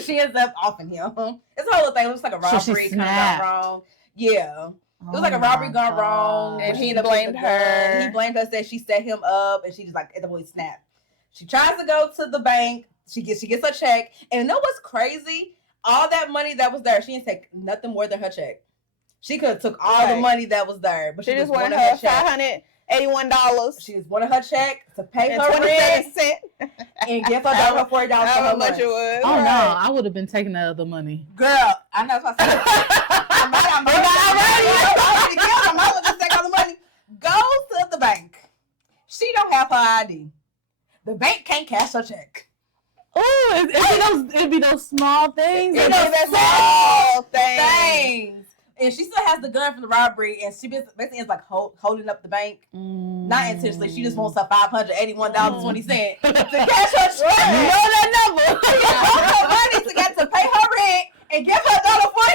She ends up offing him. It's a whole thing. It looks like a robbery kind of gone wrong. Yeah. It was like a robbery gone wrong. And he blamed her. He blamed her, said she set him up, and she just like, at the point, snapped. She tries to go to the bank. She gets her check. And you know what's crazy? All that money that was there, she didn't take nothing more than her check. She could have took all the money that was there, but she just wanted her check. $581. She just wanted her check to pay her rent and give her $40 for her How much it was. Oh, no. I would have been taking that other money. Girl, I know what I might just take all the money. Goes to the bank. She don't have her ID. The bank can't cash her check. Oh, it'd be those small things. It'd be those small things. And she still has the gun from the robbery, and she basically is like holding up the bank. Not intentionally. She just wants her $581.20 to cash her check. You know that number. Her money to get to pay her rent and give her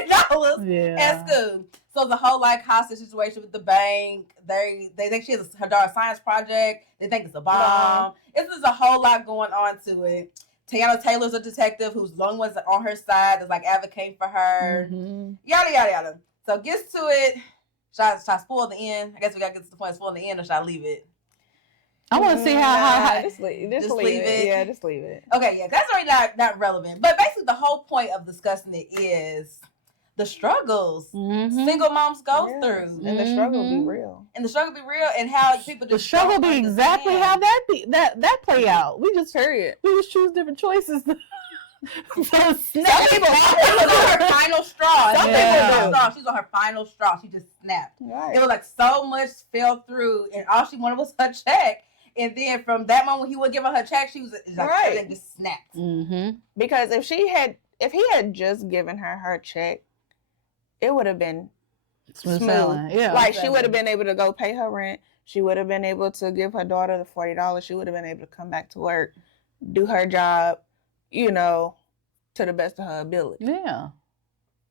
$40 at school. So the whole like hostage situation with the bank. They think she has her daughter's science project. They think it's a bomb. It's just a whole lot going on to it. Teyana Taylor's a detective who's the only one's on her side that's like advocating for her. Yada yada yada. So gets to it. Should I spoil the end? I guess we gotta get to the point of spoiling the end, or should I leave it? I want to see how just leave it. Yeah, just leave it. Okay, yeah, that's already not relevant. But basically, the whole point of discussing it is the struggles single moms go through, and the struggle be real, and how people the struggle be exactly how that play out. We just choose different choices. Some people on her final straw. Some people do. She's on her final straw. She just snapped. Right. It was like so much fell through, and all she wanted was her check. And then from that moment, he would give her check. She was like, everything just snapped. Because if he had just given her check, it would have been smooth. Yeah, like she would have been able to go pay her rent. She would have been able to give her daughter the $40. She would have been able to come back to work, do her job, to the best of her ability. Yeah.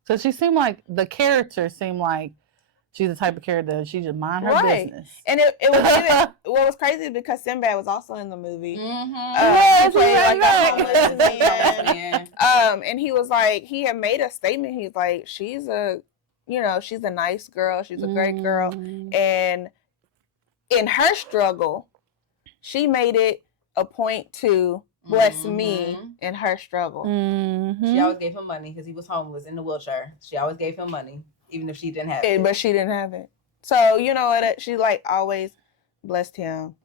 So the character seemed like she's the type of character that she just mind her business. And it was even, what was crazy because Sinbad was also in the movie. He played like a homeless man. And he was like, he had made a statement. He's like, she's a nice girl. She's a great girl. And in her struggle, she made it a point to bless me in her struggle. She always gave him money because he was homeless in the wheelchair. She always gave him money, even if she didn't have it. But she didn't have it. So, you know what? She like always blessed him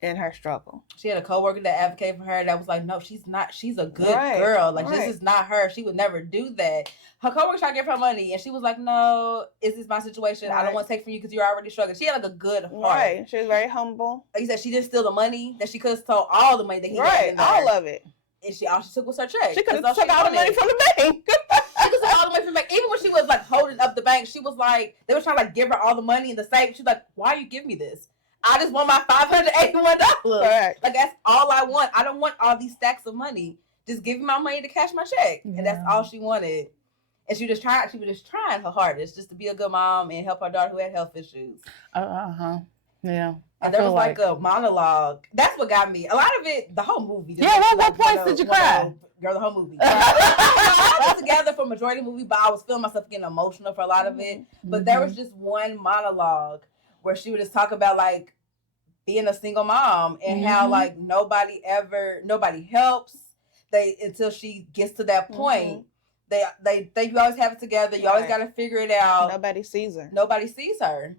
in her struggle. She had a coworker that advocated for her that was like, no, she's not. She's a good girl. Like, this is not her. She would never do that. Her coworker tried to give her money, and she was like, no, this is my situation. I don't want to take from you because you're already struggling. She had like a good heart. Right. She was very humble. Like you said, she didn't steal the money that she could have stole all the money that he had in there. All of it. And all she took was her check. She could have took all the money from the bank. She could have all the money from the bank. Even when she was like holding up the bank, she was like, they were trying to like give her all the money in the safe. She's like, why are you giving me this? I just want my $581. Correct. Like, that's all I want. I don't want all these stacks of money. Just give me my money to cash my check. Yeah. And that's all she wanted. And she was just trying her hardest just to be a good mom and help her daughter who had health issues. Yeah. And there was like a monologue. That's what got me. A lot of it, the whole movie. What points did you cry? Girl, the whole movie. I was together for majority of the movie, but I was feeling myself getting emotional for a lot of it. But there was just one monologue where she would just talk about like being a single mom and how like nobody helps until she gets to that point. They you always have it together. You always got to figure it out. Nobody sees her.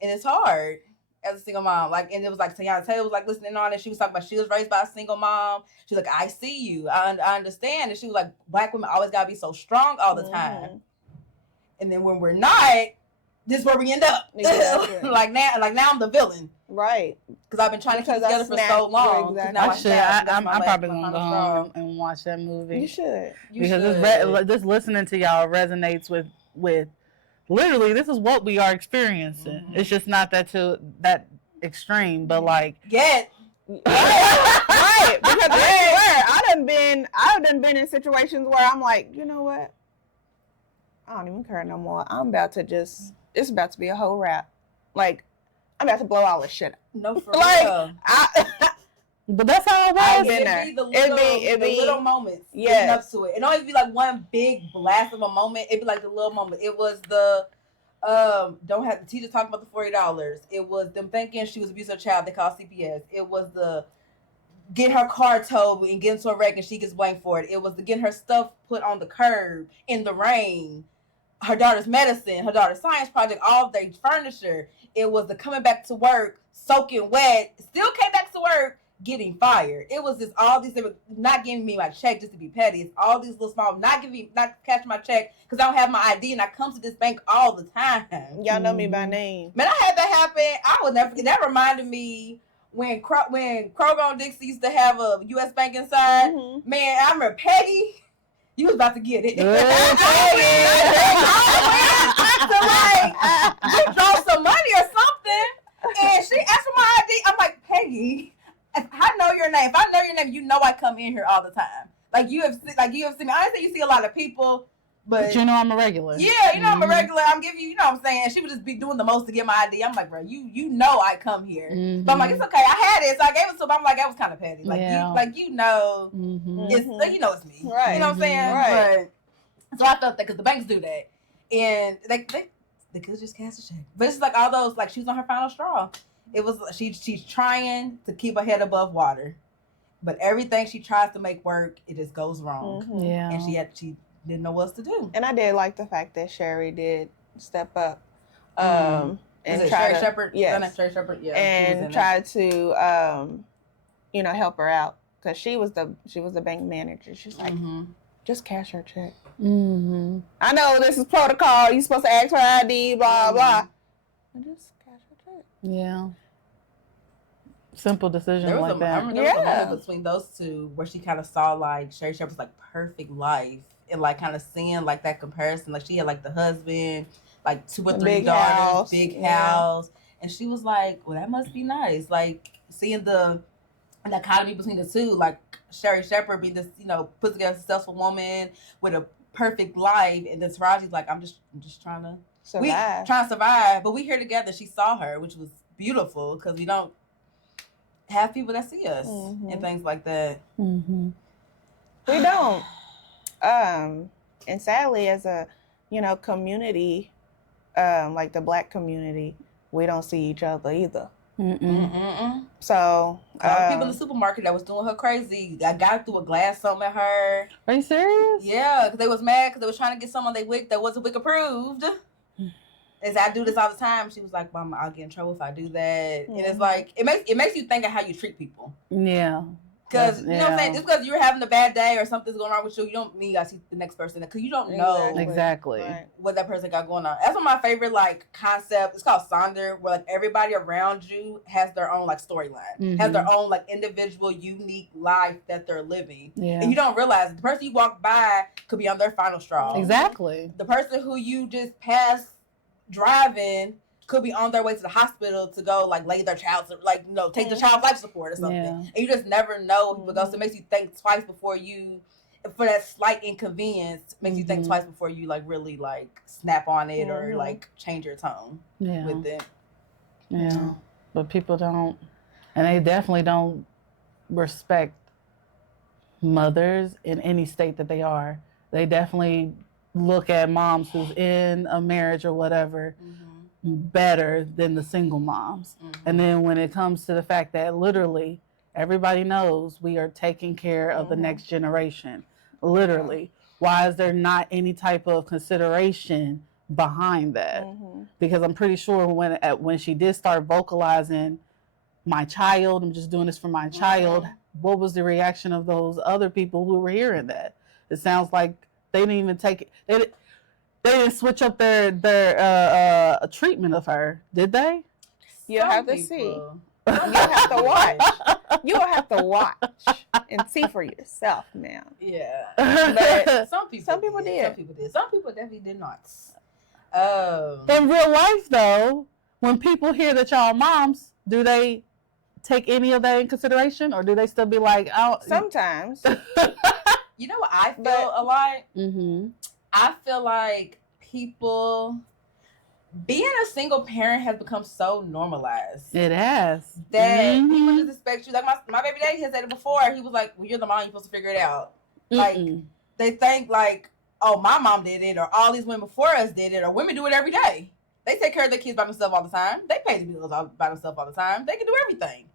And it's hard as a single mom. Like, and it was like Teyana Taylor was like listening on it. She was talking about she was raised by a single mom. She's like, I see you. I understand. And she was like, Black women always got to be so strong all the time. And then when we're not, this is where we end up. Exactly. like now I'm the villain. Right. Because I've been trying to keep it together for so long. Exactly. I'm probably going to go home and watch that movie. You should. Because just listening to y'all resonates with literally, this is what we are experiencing. It's just not that extreme, but like. Right. Because I swear, I've done been in situations where I'm like, you know what? I don't even care no more. I'm about to it's about to be a whole rap. Like, I'm about to blow all this shit up. No, for Like, real. But that's how it was. I've been there. It'd be the little moments leading up to it. It don't even be like one big blast of a moment. It'd be like the little moment. It was the don't have the teacher talking about the $40. It was them thinking she was abusing a child. They call CPS. It was the get her car towed and get into a wreck and she gets blamed for it. It was the getting her stuff put on the curb in the rain. Her daughter's medicine, her daughter's science project, all of their furniture. It was the coming back to work, soaking wet, still came back to work, getting fired. It was just all these things, not giving me my check just to be petty. It's all these little small, not catching my check because I don't have my ID and I come to this bank all the time. Y'all know me by name. Man, I had that happen. I would never forget. That reminded me when Kroger on Dixie used to have a U.S. bank inside. Mm-hmm. Man, I remember Peggy. You was about to get it. I went to withdraw some money or something, and she asked for my ID. I'm like, Peggy, if I know your name. If I know your name, you know I come in here all the time. Like you have seen me. Honestly, you see a lot of people, but you know I'm a regular. Yeah, you know I'm a regular. I'm giving you, you know what I'm saying. She would just be doing the most to get my ID. I'm like, bro, you know I come here. Mm-hmm. But I'm like, it's okay. I had it, so I gave it to him. I'm like, that was kind of petty. Like you know, it's you know it's me. Right. You know what I'm saying? Right. But, so I felt that because the banks do that, and they could just cash a check. But it's like all those, like she was on her final straw. It was she's trying to keep her head above water, but everything she tries to make work, it just goes wrong. Mm-hmm. Yeah. And she didn't know what else to do. And I did like the fact that Sherry did step up, And try Sherry Shepherd, yes, Sherry Shepherd, yeah, and try to help her out because she was the bank manager. She's like, just cash her check. Mm-hmm. I know this is protocol. You're supposed to ask for ID, blah blah. And just cash her check. Yeah. Simple decision there was like that. I remember there was a moment between those two where she kind of saw like Sherry Shepherd's like perfect life and like kind of seeing like that comparison. Like she had like the husband, like 2 or 3 big daughters, house. big house, and she was like, well, that must be nice. Like seeing the dichotomy between the two, like Sherry Shepherd being this, put together successful woman with a perfect life, and then Taraji's like, I'm just trying to survive. But we here together. She saw her, which was beautiful because we don't have people that see us and things like that. Mm-hmm. We don't. And sadly, as a community, like the Black community, we don't see each other either. So people in the supermarket that was doing her crazy. I got through a glass something at her. Are you serious? Yeah, because they was mad because they was trying to get some on their WIC that wasn't WIC approved. As I do this all the time. She was like, Mama, I'll get in trouble if I do that. And it's like, it makes you think of how you treat people. Yeah. Because, you know what I'm saying? Just because you're having a bad day or something's going wrong with you, you don't mean you got to see the next person. Because you don't know exactly what that person got going on. That's one of my favorite, concept. It's called Sonder, where, everybody around you has their own, storyline. Has their own, individual, unique life that they're living. Yeah. And you don't realize the person you walk by could be on their final straw. Exactly. The person who you just passed driving could be on their way to the hospital to go lay their child to take the child's life support or something. And you just never know people go. So it makes you think twice before you, for that slight inconvenience, makes you think twice before you really snap on it or change your tone with it. Yeah. But people don't, and they definitely don't respect mothers in any state that they are. They definitely look at moms who's in a marriage or whatever better than the single moms. And then when it comes to the fact that literally everybody knows we are taking care of the next generation, literally, why is there not any type of consideration behind that? Because I'm pretty sure when she did start vocalizing my child, I'm just doing this for my child, what was the reaction of those other people who were hearing that? It sounds like they didn't even take it. They didn't switch up their treatment of her, did they? You'll have to see. You'll have to watch. You'll have to watch and see for yourself, ma'am. Yeah. But some people did. Some people did. Some people definitely did not. In real life, though, when people hear that y'all moms, do they take any of that in consideration, or do they still be like, "Oh"? Sometimes. You know what I feel a lot? I feel like people, being a single parent has become so normalized. It has. That people just expect you. Like my baby daddy has said it before. He was like, well, you're the mom, you're supposed to figure it out. Like, they think like, oh, my mom did it, or all these women before us did it, or women do it every day. They take care of their kids by themselves all the time. They pay the bills by themselves all the time. They can do everything.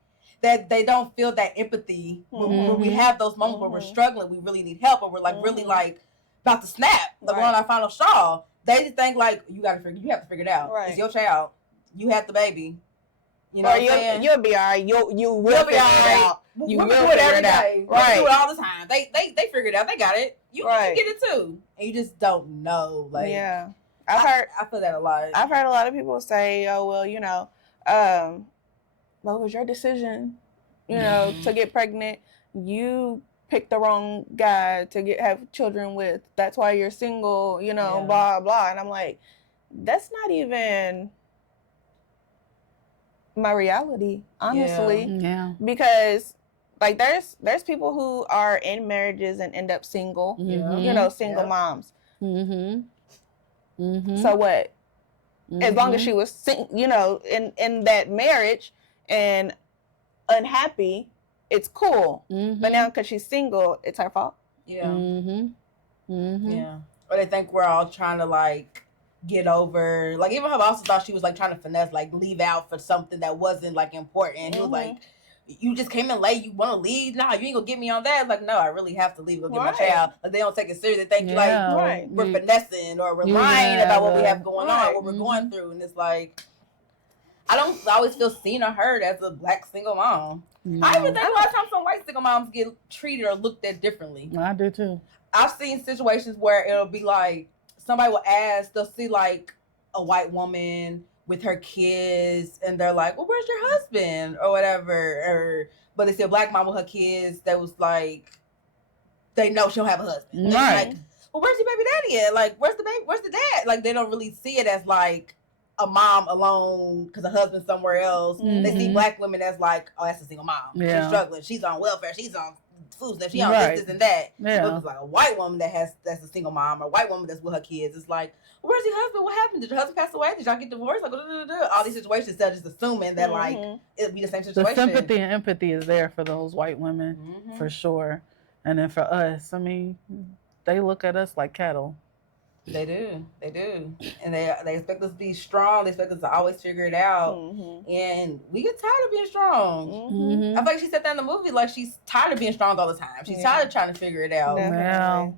That they don't feel that empathy when we have those moments where we're struggling, we really need help, or we're like really like about to snap, like we're on our final straw. They just think like you have to figure it out. Right. It's your child. You have the baby. You know what I'm saying? You'll be all right. You will figure it out. You will do it every day. Right. Do it all the time. They figure it out. They got it. You get it too. And you just don't know. Like, yeah. I feel that a lot. I've heard a lot of people say, oh, well, you know, what was your decision, you know, to get pregnant? You picked the wrong guy to have children with. That's why you're single, you know, blah, blah. And I'm like, that's not even my reality, honestly. Yeah. Because like there's people who are in marriages and end up single, you know, single moms. So what? As long as she was, you know, in that marriage and unhappy, it's cool. But now because she's single, it's her fault. Yeah. Yeah. Or they think we're all trying to like get over. Like even her boss thought she was like trying to finesse, like leave out for something that wasn't like important. He was like, you just came in late. You want to leave? Nah, you ain't gonna get me on that. It's like, no, I really have to leave. Go get my child. Like they don't take it serious. They think like we're finessing or we're lying about what we have going on, what we're going through. And it's like, I don't always feel seen or heard as a black single mom. I even think a lot of times some white single moms get treated or looked at differently. I do too. I've seen situations where it'll be like somebody will ask, they'll see like a white woman with her kids, and they're like, well, where's your husband or whatever, but they see a black mom with her kids that was like, they know she don't have a husband. Right. Like, well, where's your baby daddy at? Like, where's the dad? Like, they don't really see it as like a mom alone because her husband's somewhere else. They see black women as like, oh, that's a single mom. Yeah. She's struggling. She's on welfare. She's on food stamps. She on this and that. Yeah. So it's like a white woman that's a single mom, or a white woman that's with her kids. It's like, where's your husband? What happened? Did your husband pass away? Did y'all get divorced? Like, all these situations, they're just assuming that like it'll be the same situation. The sympathy and empathy is there for those white women for sure, and then for us, I mean, they look at us like cattle. They do, and they expect us to be strong. They expect us to always figure it out, and we get tired of being strong. I feel like she said that in the movie, like she's tired of being strong all the time. She's tired of trying to figure it out. Yeah.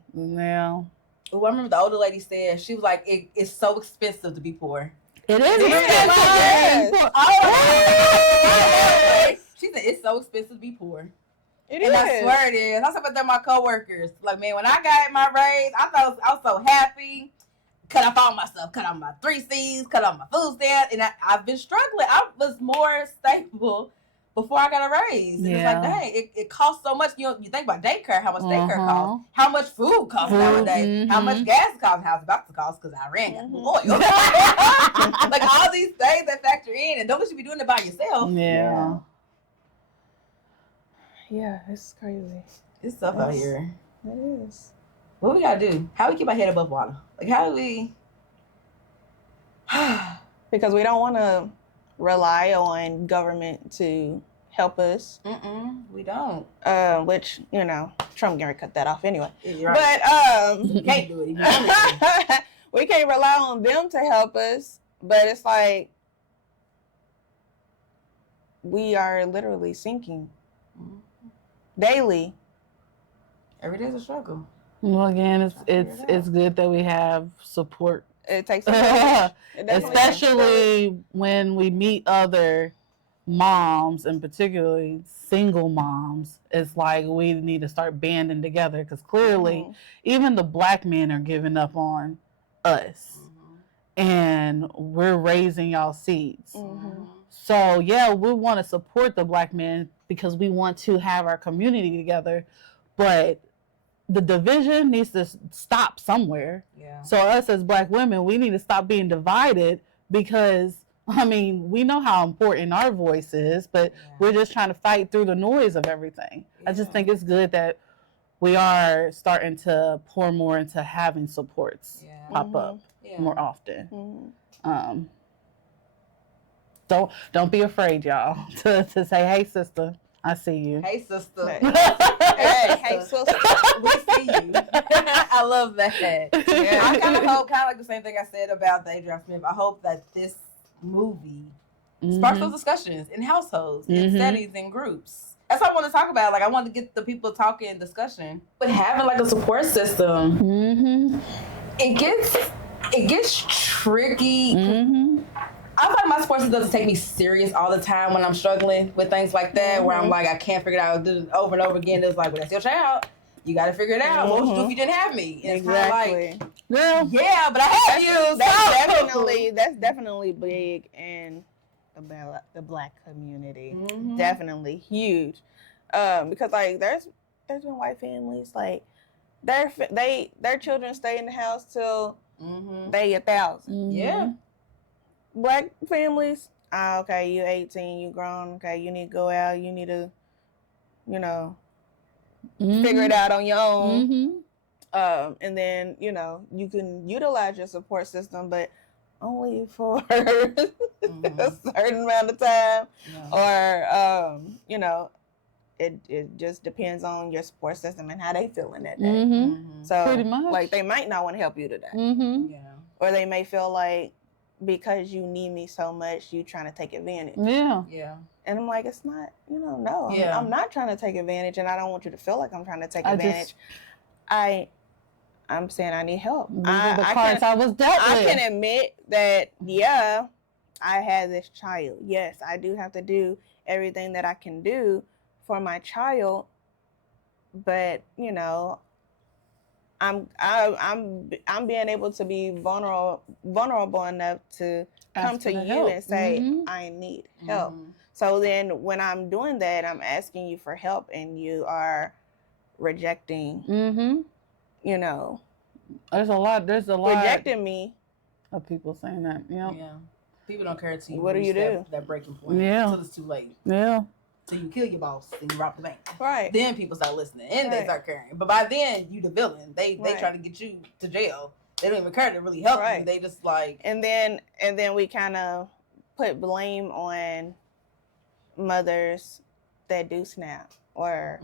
Oh, I remember the older lady said, she was like, it's so expensive to be poor. It is expensive. She said it's so expensive to be poor. It and is. I swear it is. I said about them my coworkers. Like, man, when I got my raise, I was so happy. Cut off all my stuff. Cut off my 3 C's. Cut off my food stamps. And I've been struggling. I was more stable before I got a raise. And it's like, dang, it costs so much. You think about daycare, how much daycare costs, how much food costs nowadays, how much gas costs, how it's about to cost because I ran oil. Like all these things that factor in, and don't let you be doing it by yourself. Yeah, it's crazy. It's stuff out here. It is. What we gotta do? How we keep our head above water? Like, how do we? Because we don't want to rely on government to help us. We don't. Which, you know, Trump gonna cut that off anyway. Right. But you can't do it. We can't rely on them to help us. But it's like we are literally sinking daily. Every day's a struggle. Well, again, it's good that we have support. It takes support. Especially when we meet other moms, and particularly single moms. It's like we need to start banding together, because clearly even the black men are giving up on us, and we're raising y'all seeds. So yeah, we want to support the black men because we want to have our community together, but the division needs to stop somewhere. Yeah. So us as black women, we need to stop being divided, because I mean, we know how important our voice is, but we're just trying to fight through the noise of everything. I just think it's good that we are starting to pour more into having supports pop up more often. Don't be afraid, y'all, to say, hey, sister, I see you. Hey, sister. Hey, sister. We see you. I love that. Yeah. I kind of hope, like the same thing I said about the Adriana Smith, I hope that this movie sparks those discussions in households, in studies, in groups. That's what I want to talk about. Like, I want to get the people talking, discussion. But having like a support system, it gets tricky. I feel like my support system doesn't take me serious all the time when I'm struggling with things like that, where I'm like, I can't figure it out over and over again. It's like, well, that's your child. You got to figure it out. What would you do if you didn't have me? And Exactly. it's kind of like, yeah, but I have you. That's definitely big in the Black community. Definitely huge. Because like there's been white families like their children stay in the house till they 1,000. Yeah. Black families, okay, you 18, you grown, okay, you need to go out, you need to, figure it out on your own. And then, you can utilize your support system, but only for a certain amount of time. Or, it just depends on your support system and how they feeling that day. So, pretty much. like, they might not want to help you today. Or they may feel like, because you need me so much, you trying to take advantage. Yeah. And I'm like, it's not, no. I'm not trying to take advantage, and I don't want you to feel like I'm trying to take advantage. I'm saying I need help. These are the cards I was dealt with. I can admit that, yeah, I had this child. Yes, I do have to do everything that I can do for my child, but I'm being able to be vulnerable enough to come to you and say, I need help. So then when I'm doing that, I'm asking you for help and you are rejecting, There's a lot rejecting me. of people saying that. Yeah. People don't care until you What do you do? that breaking point. Yeah. Until it's too late. Yeah. So you kill your boss and you rob the bank. Right. Then people start listening and they start caring. But by then you the villain. They try to get you to jail. They don't even care to really help you. They just like and then we kind of put blame on mothers that do snap or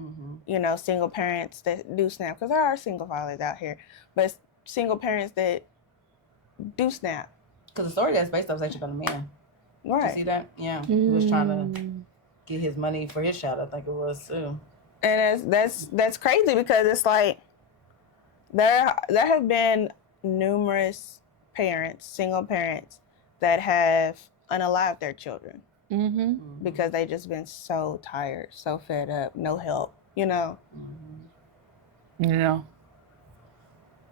single parents that do snap, because there are single fathers out here, but single parents that do snap. Because the story that's based off is actually about a man. Right. Did you see that? Yeah. He was trying to get his money for his child, I think it was too. And that's crazy, because it's like there have been numerous parents, single parents, that have unalived their children because they just been so tired, so fed up, no help, Yeah.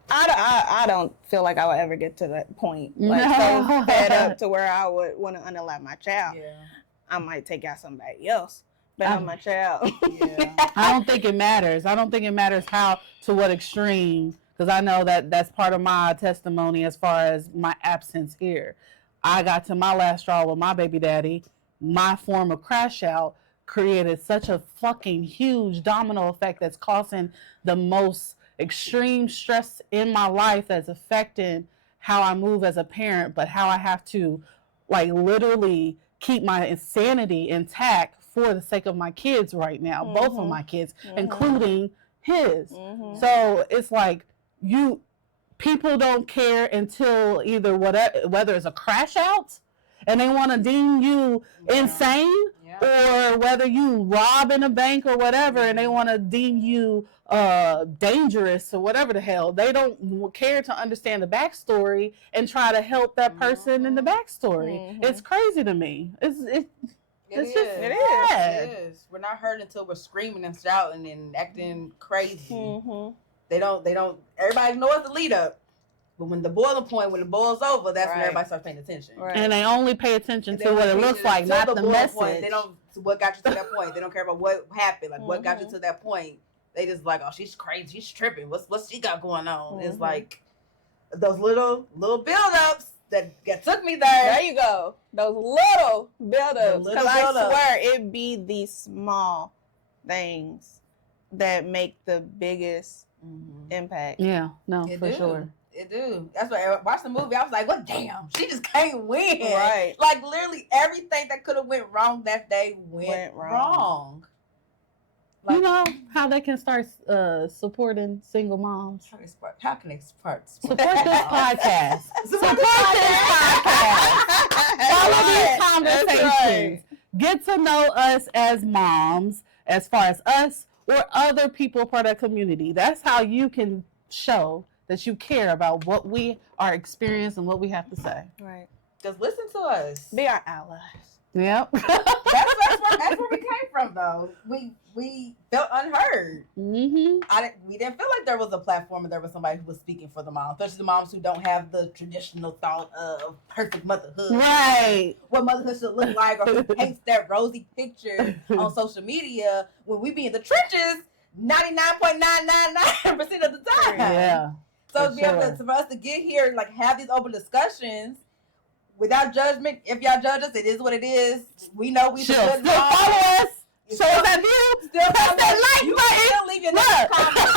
I don't feel like I will ever get to that point, like so fed up to where I would want to unalive my child. Yeah. I might take out somebody else, but not my child. I don't think it matters. I don't think it matters how, to what extreme, because I know that's part of my testimony as far as my absence here. I got to my last straw with my baby daddy. My form of crash out created such a fucking huge domino effect that's causing the most extreme stress in my life, that's affecting how I move as a parent, but how I have to like literally keep my insanity intact for the sake of my kids right now, both of my kids, including his. So it's like people don't care until either whether it's a crash out and they want to deem you insane, or whether you rob in a bank or whatever and they want to deem you dangerous or whatever the hell. They don't care to understand the backstory and try to help that person in the backstory. It's crazy to me. It is. We're not hurt until we're screaming and shouting and acting crazy. They don't, everybody knows the lead up. But when the boiling point, when it boils over, that's when everybody starts paying attention. Right. And they only pay attention to what it looks like, not the message. Point. They don't, what got you to that point. They don't care about what happened, like what got you to that point. They just like, oh, she's crazy, she's tripping. What's she got going on? It's like those little build-ups that took me there. There you go. Those little build-ups. Because I swear it be these small things that make the biggest impact. Yeah, no, for sure. It do. That's why I watched the movie. I was like, "Well, damn, she just can't win." Right. Like literally everything that could have went wrong that day went wrong. Like, you know how they can start supporting single moms? How can they support this podcast? Support this podcast. Follow these conversations. Right. Get to know us as moms, as far as us or other people part of the community. That's how you can show that you care about what we are experiencing and what we have to say. Right. Just listen to us. Be our allies. Yep. that's where we came from, though. We felt unheard. Mm-hmm. We didn't feel like there was a platform and there was somebody who was speaking for the moms, especially the moms who don't have the traditional thought of perfect motherhood. Right. What motherhood should look like, or who paints that rosy picture on social media when we be in the trenches 99.999% of the time. Yeah. So to be able to, for us to get here and like have these open discussions without judgment, if y'all judge us, it is what it is. We know we should still follow us. Show us that view. Still press that like you button. Can still leave your comment.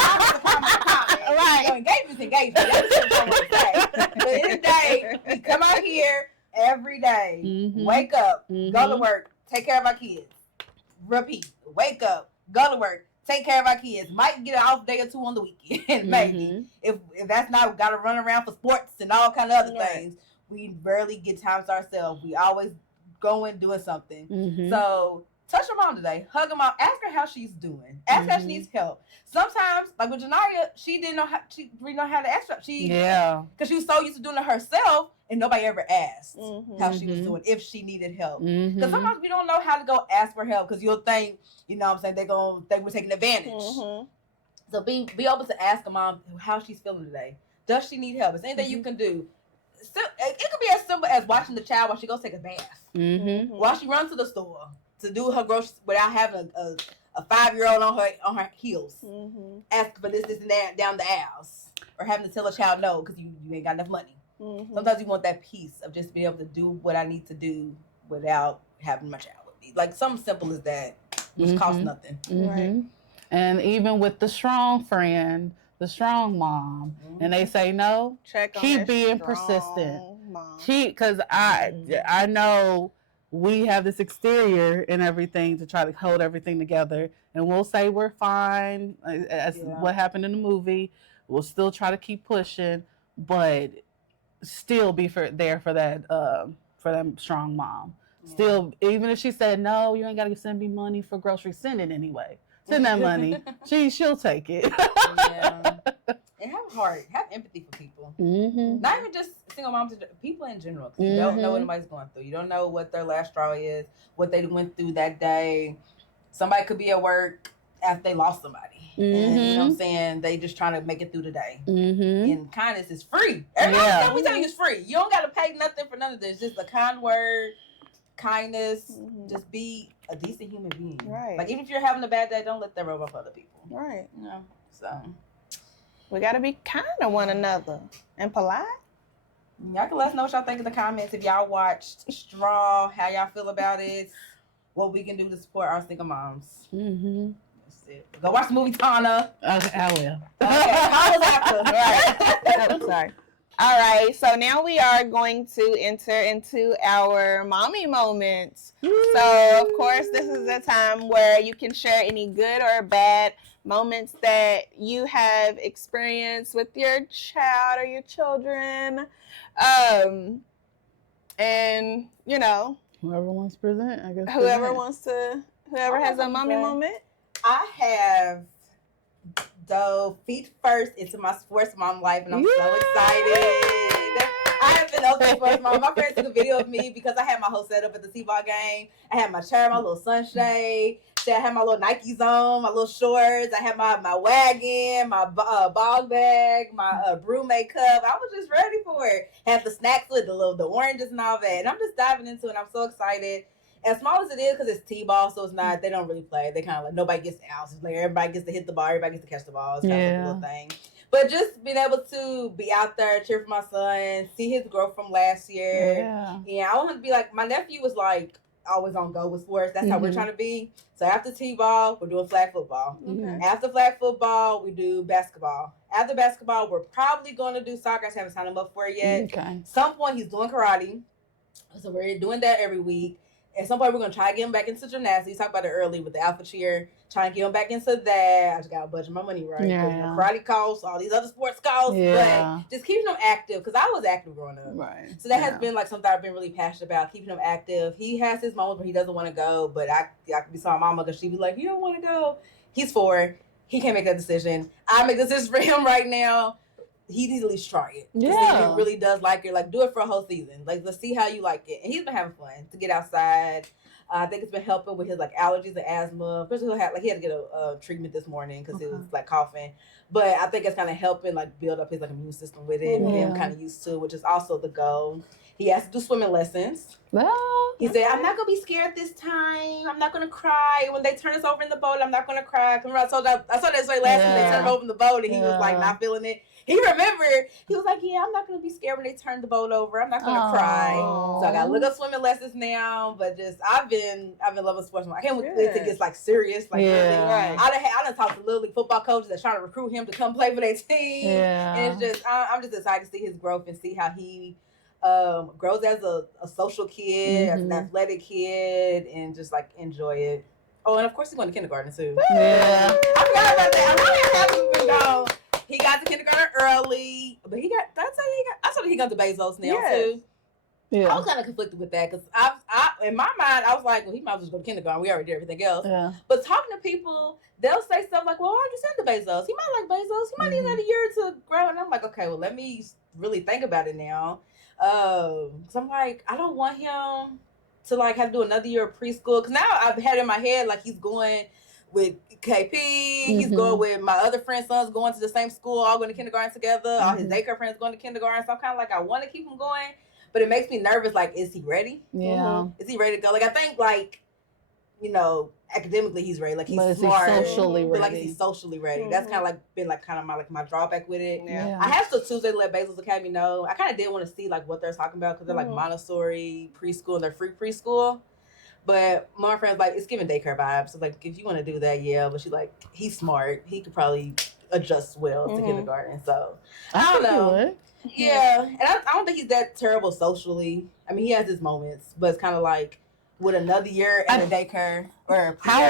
Right. You know, engagement. That's what I'm gonna say. But at the end of the day, we come out here every day. Mm-hmm. Wake up, go to work, take care of our kids. Repeat. Wake up, go to work, take care of our kids. Might get an off day or two on the weekend, maybe. If that's not, we gotta run around for sports and all kind of other things. We barely get time to ourselves. We always going doing something. Mm-hmm. So touch your mom today. Hug her mom. Ask her how she's doing. Ask her if she needs help. Sometimes, like with Janaya, she didn't know how. She didn't know how to ask her. Because she was so used to doing it herself, and nobody ever asked how she was doing, if she needed help. Because sometimes we don't know how to go ask for help, because you'll think, you know what I'm saying, they were taking advantage. So be able to ask a mom how she's feeling today. Does she need help? Is anything you can do? So, it could be as simple as watching the child while she goes take a bath, while she runs to the store to do her groceries without having a 5-year-old on her heels, asking for this and that down the aisles, or having to tell a child no because you ain't got enough money. Sometimes you want that peace of just being able to do what I need to do without having my child with me. Like something simple as that, which costs nothing. Right. And even with the strong friend, the strong mom, and they say no, keep being persistent. Because I know we have this exterior and everything to try to hold everything together, and we'll say we're fine, as what happened in the movie. We'll still try to keep pushing, but still be there for that strong mom. Still, even if she said no, you ain't gotta send me money for groceries. Send it anyway. Send that money. She'll take it. And have heart, have empathy for people. Not even just single moms, people in general. You don't know what anybody's going through. You don't know what their last straw is, what they went through that day. Somebody could be at work after they lost somebody. And, you know what I'm saying? They just trying to make it through the day. And kindness is free. Everything we tell you is free. You don't got to pay nothing for none of this. Just a kind word, kindness. Just be a decent human being. Right. Like even if you're having a bad day, don't let that rub off other people. Right. You know. So we gotta be kind to one another and polite. Y'all can let us know what y'all think in the comments. If y'all watched Straw, how y'all feel about it, what we can do to support our single moms. That's it. Go watch the movie Tana. Okay, I will. Okay, I was after. Right. I'm sorry. All right, so now we are going to enter into our mommy moments. So, of course, this is a time where you can share any good or bad moments that you have experienced with your child or your children. And, you know, whoever wants to present, I guess. Whoever has a mommy moment. I have dove feet first into my sports mom life, and I'm so excited. I have been okay sports mom. My friends took a video of me because I had my whole setup at the T-ball game. I had my chair, my little sunshade. I had my little Nikes on, my little shorts. I had my wagon, my ball bag, my broom makeup. I was just ready for it. Had the snacks with the oranges and all that. And I'm just diving into it. I'm so excited. As small as it is, because it's T-ball, so it's not, they don't really play. They kind of like, nobody gets out. It's like everybody gets to hit the ball, everybody gets to catch the ball. It's kind of like a little thing. But just being able to be out there, cheer for my son, see his growth from last year. Yeah, I want him to be like, my nephew was like always on go with sports. That's how we're trying to be. So after t-ball, we're doing flag football. Okay. After flag football, we do basketball. After basketball, we're probably going to do soccer. I haven't signed him up for it yet. Okay. Some point, he's doing karate. So we're doing that every week. At some point, we're going to try to get him back into gymnastics. You talked about it early with the alpha cheer. Trying to get him back into that. I just got to budget my money right. Yeah. Karate costs, all these other sports costs. Yeah. But just keeping him active, because I was active growing up. Right. So that has been like something I've been really passionate about, keeping him active. He has his moments where he doesn't want to go, but I could be my mama because she'd be like, you don't want to go. He's 4. He can't make that decision. I make the decision for him right now. He needs to at least try it. Yeah. To see if he really does like it. Like, do it for a whole season. Like, let's see how you like it. And he's been having fun to get outside. I think it's been helping with his like allergies and asthma. Especially he had to get a treatment this morning because he was like coughing. But I think it's kind of helping like build up his like immune system with it and get him kind of used to it, which is also the goal. He has to do swimming lessons. Well, He said, I'm not going to be scared this time. I'm not going to cry. When they turn us over in the boat, I'm not going to cry. I saw that story last time they turned over in the boat and he was like not feeling it. He remembered. He was like, yeah, I'm not going to be scared when they turn the boat over. I'm not going to cry. So I got to look up swimming lessons now. But just, I've been loving sports. I can't wait till it gets like serious. Like, really. I done talked to Little League football coaches that trying to recruit him to come play for their team. Yeah. And it's just, I'm just excited to see his growth and see how he grows as a social kid, as an athletic kid, and just like enjoy it. Oh, and of course he's going to kindergarten too. Yeah. I forgot about that. I know he been gone. He got to kindergarten early, but I saw that he got to Bezos now too. Yeah. I was kind of conflicted with that because I in my mind I was like, well, he might as well just go to kindergarten. We already did everything else. Yeah. But talking to people, they'll say stuff like, well, why don't you send to Bezos? He might like Bezos. He might need another year to grow. And I'm like, okay, well, let me really think about it now. So I'm like, I don't want him to like have to do another year of preschool because now I've had in my head like he's going with KP, he's going with my other friend's sons going to the same school, all going to kindergarten together. All his daycare friends going to kindergarten. So I'm kind of like, I want to keep him going, but it makes me nervous. Like, is he ready? Yeah. Is he ready to go? Like, I think like, you know, academically he's ready. Like he's but smart, is he socially ready? But like, is he socially ready? That's kind of like been like kind of my drawback with it. Yeah. I have till Tuesday to let Bezos Academy know. I kind of did want to see like what they're talking about because they're like Montessori preschool and they're free preschool. But my friend's like, it's giving daycare vibes. So like, if you want to do that, yeah. But she's like, he's smart. He could probably adjust well to kindergarten. So I don't know. Yeah, and I don't think he's that terrible socially. I mean, he has his moments, but it's kind of like with another year in a daycare or how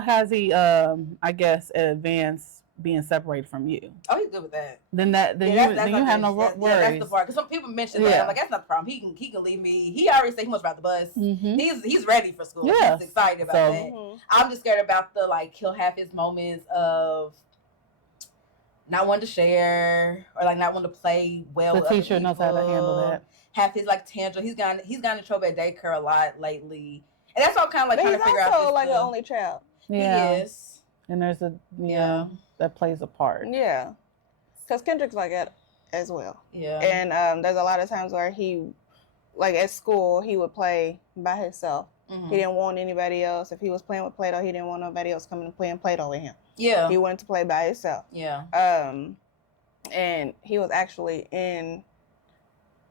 has he I guess advanced being separated from you? Oh, he's good with that. Then you have no worries. Yeah, that's the part. Because some people mention that. I'm like, that's not the problem. He can leave me. He already said he wants to ride the bus. He's ready for school. Yeah. He's excited about that. I'm just scared about the like he'll have his moments of not wanting to share or like not wanting to play well. The teacher knows how to handle that. Have his like tantrum. He's gotten in trouble at daycare a lot lately, and that's what I'm kind of like trying to figure out. He's also like an only child. Yeah. He is. And there's that plays a part. Yeah, because Kendrick's like that as well. Yeah. And there's a lot of times where he, like at school, he would play by himself. He didn't want anybody else. If he was playing with Play-Doh, he didn't want nobody else coming and playing Play-Doh with him. Yeah. He wanted to play by himself. Yeah. And he was actually in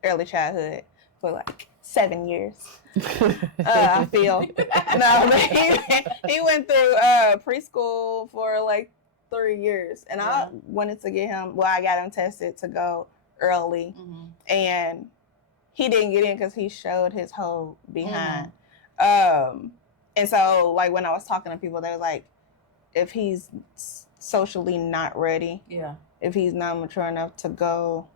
early childhood for like 7 years. I feel. No, but he went through preschool for like 3 years. And I wanted to get him, I got him tested to go early. And he didn't get in because he showed his whole behind. And so like when I was talking to people, they were like, if he's socially not ready, if he's not mature enough to go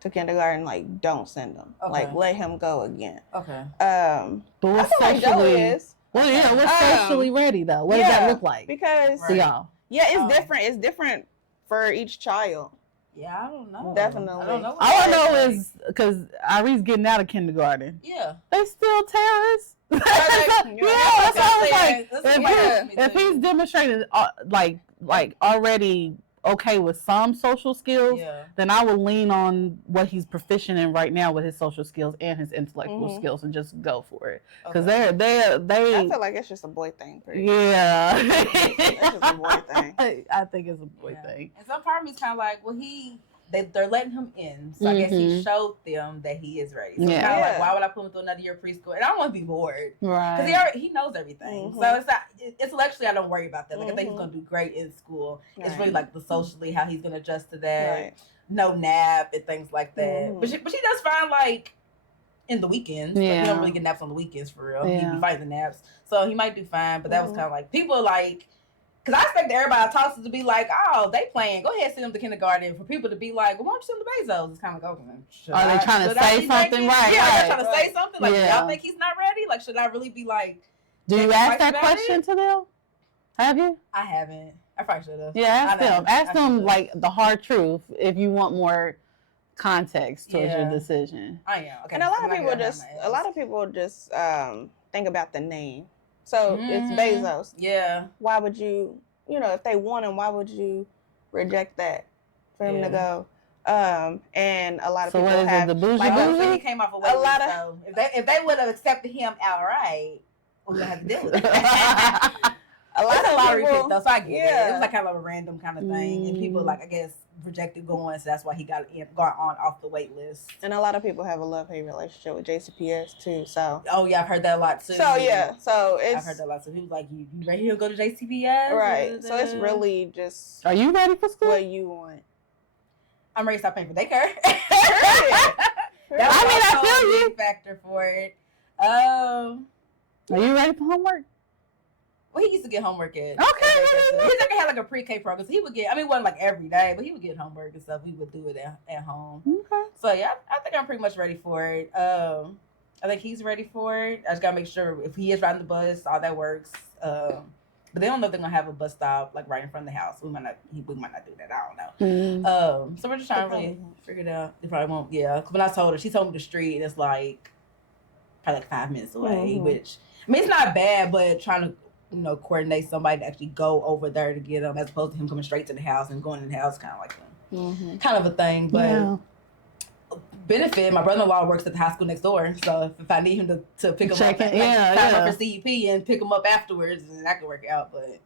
to kindergarten, like don't send him. Like let him go again. Okay. But what's like Joey is. Well, yeah, what's socially ready though? What does that look like? Because to y'all? Yeah, it's different. It's different for each child. Yeah, I don't know. Definitely. I don't know. All I know is because Irene's getting out of kindergarten. Yeah. They still terrorists. That's what I was like. If he's demonstrating like already okay with some social skills, then I would lean on what he's proficient in right now with his social skills and his intellectual skills and just go for it. Because they I feel like it's just a boy thing. Yeah. It's just a boy thing. I think it's a boy thing. And some part of me is kind of like, well, they're letting him in. So I guess he showed them that he is ready. So it's kind of like, why would I put him through another year of preschool? And I don't want to be bored. Right. Because he knows everything. So it's not, intellectually, I don't worry about that. Like, I think he's going to do great in school. Right. It's really like the socially, how he's going to adjust to that. Right. No nap and things like that. But she does fine, like, in the weekends. Yeah. Like, he don't really get naps on the weekends for real. Yeah. He be fighting the naps. So he might do fine. But that was kind of like, people like, because I expect everybody I talk to be like, oh, they playing. Go ahead, send them to kindergarten. For people to be like, well, why don't you send them to Bezos? It's kind of like, okay. Are they trying to say something? Right. Yeah, they're trying to say something. Like, y'all think he's not ready? Like, should I really be like... Do you ask that question to them? Have you? I haven't. I probably should have. Yeah, ask them. Ask them, like, the hard truth if you want more context towards your decision. I am. Okay. And a lot of people just think about the name. So it's Bezos. Yeah. Why would you, if they want him, why would you reject that for him to go? And a lot of people have the bougie. He came off a wait list, so if they would have accepted him outright, we're gonna have to deal with it. a lot of lottery pick though, so I get it. It was like kind of a random kind of thing, and people like I guess rejected going, so that's why he got on off the wait list. And a lot of people have a love-hate relationship with JCPS too. So I've heard that a lot too. So I've heard that a lot too. He was like, "You ready to go to JCPS?" Right. So it's really just. Are you ready for school? What you want? I'm ready to stop paying for daycare. That's I feel you. Big factor for it. Are you ready for homework? Well, he used to get homework at. Okay. He had like a pre-K program, so he would get. I mean, it wasn't like every day, but he would get homework and stuff. We would do it at home. Okay. So yeah, I think I'm pretty much ready for it. I think he's ready for it. I just gotta make sure if he is riding the bus, all that works. But they don't know if they're gonna have a bus stop like right in front of the house. We might not do that. I don't know. So we're just trying to really figure it out. They probably won't. Yeah. When I told her, she told me the street, and it's like probably like 5 minutes away. Which I mean, it's not bad, but trying to coordinate somebody to actually go over there to get him, as opposed to him coming straight to the house and going in the house, kind of like kind of a thing. But benefit, my brother-in-law works at the high school next door, so if I need him to pick him up, sign up for CEP and pick him up afterwards, then that could work out. But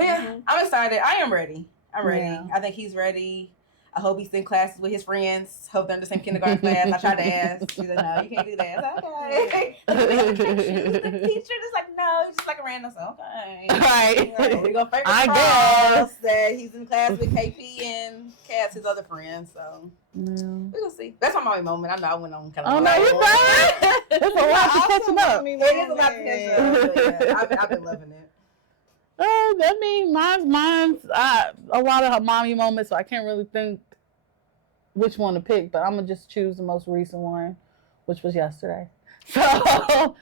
yeah, I'm excited. I am ready. I'm ready. Yeah. I think he's ready. I hope he's in classes with his friends. Hope they're in the same kindergarten class. I tried to ask. She's like, no, you can't do that. I was like, okay. The teacher just like, no, he's just like a random. So, okay. Right. We're going to figure out that he's in class with KP and Cass, his other friends. So, we're going to see. That's my mommy moment. I know I went on kind of. Oh, no, you're right. It's a lot to catch up. It is a lot to catch up. Yeah, I've been loving it. I mean, mine's a lot of her mommy moments, so I can't really think which one to pick, but I'm going to just choose the most recent one, which was yesterday. So,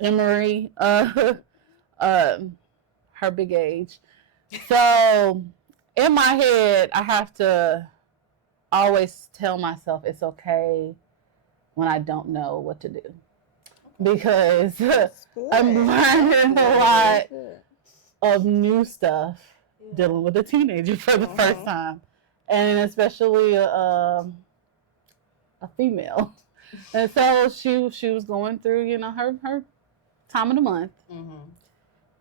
Emery, her big age. So, in my head, I have to always tell myself it's okay when I don't know what to do. Because I'm learning a lot of new stuff dealing with a teenager for the first time. And especially a female. And so she was going through, her time of the month.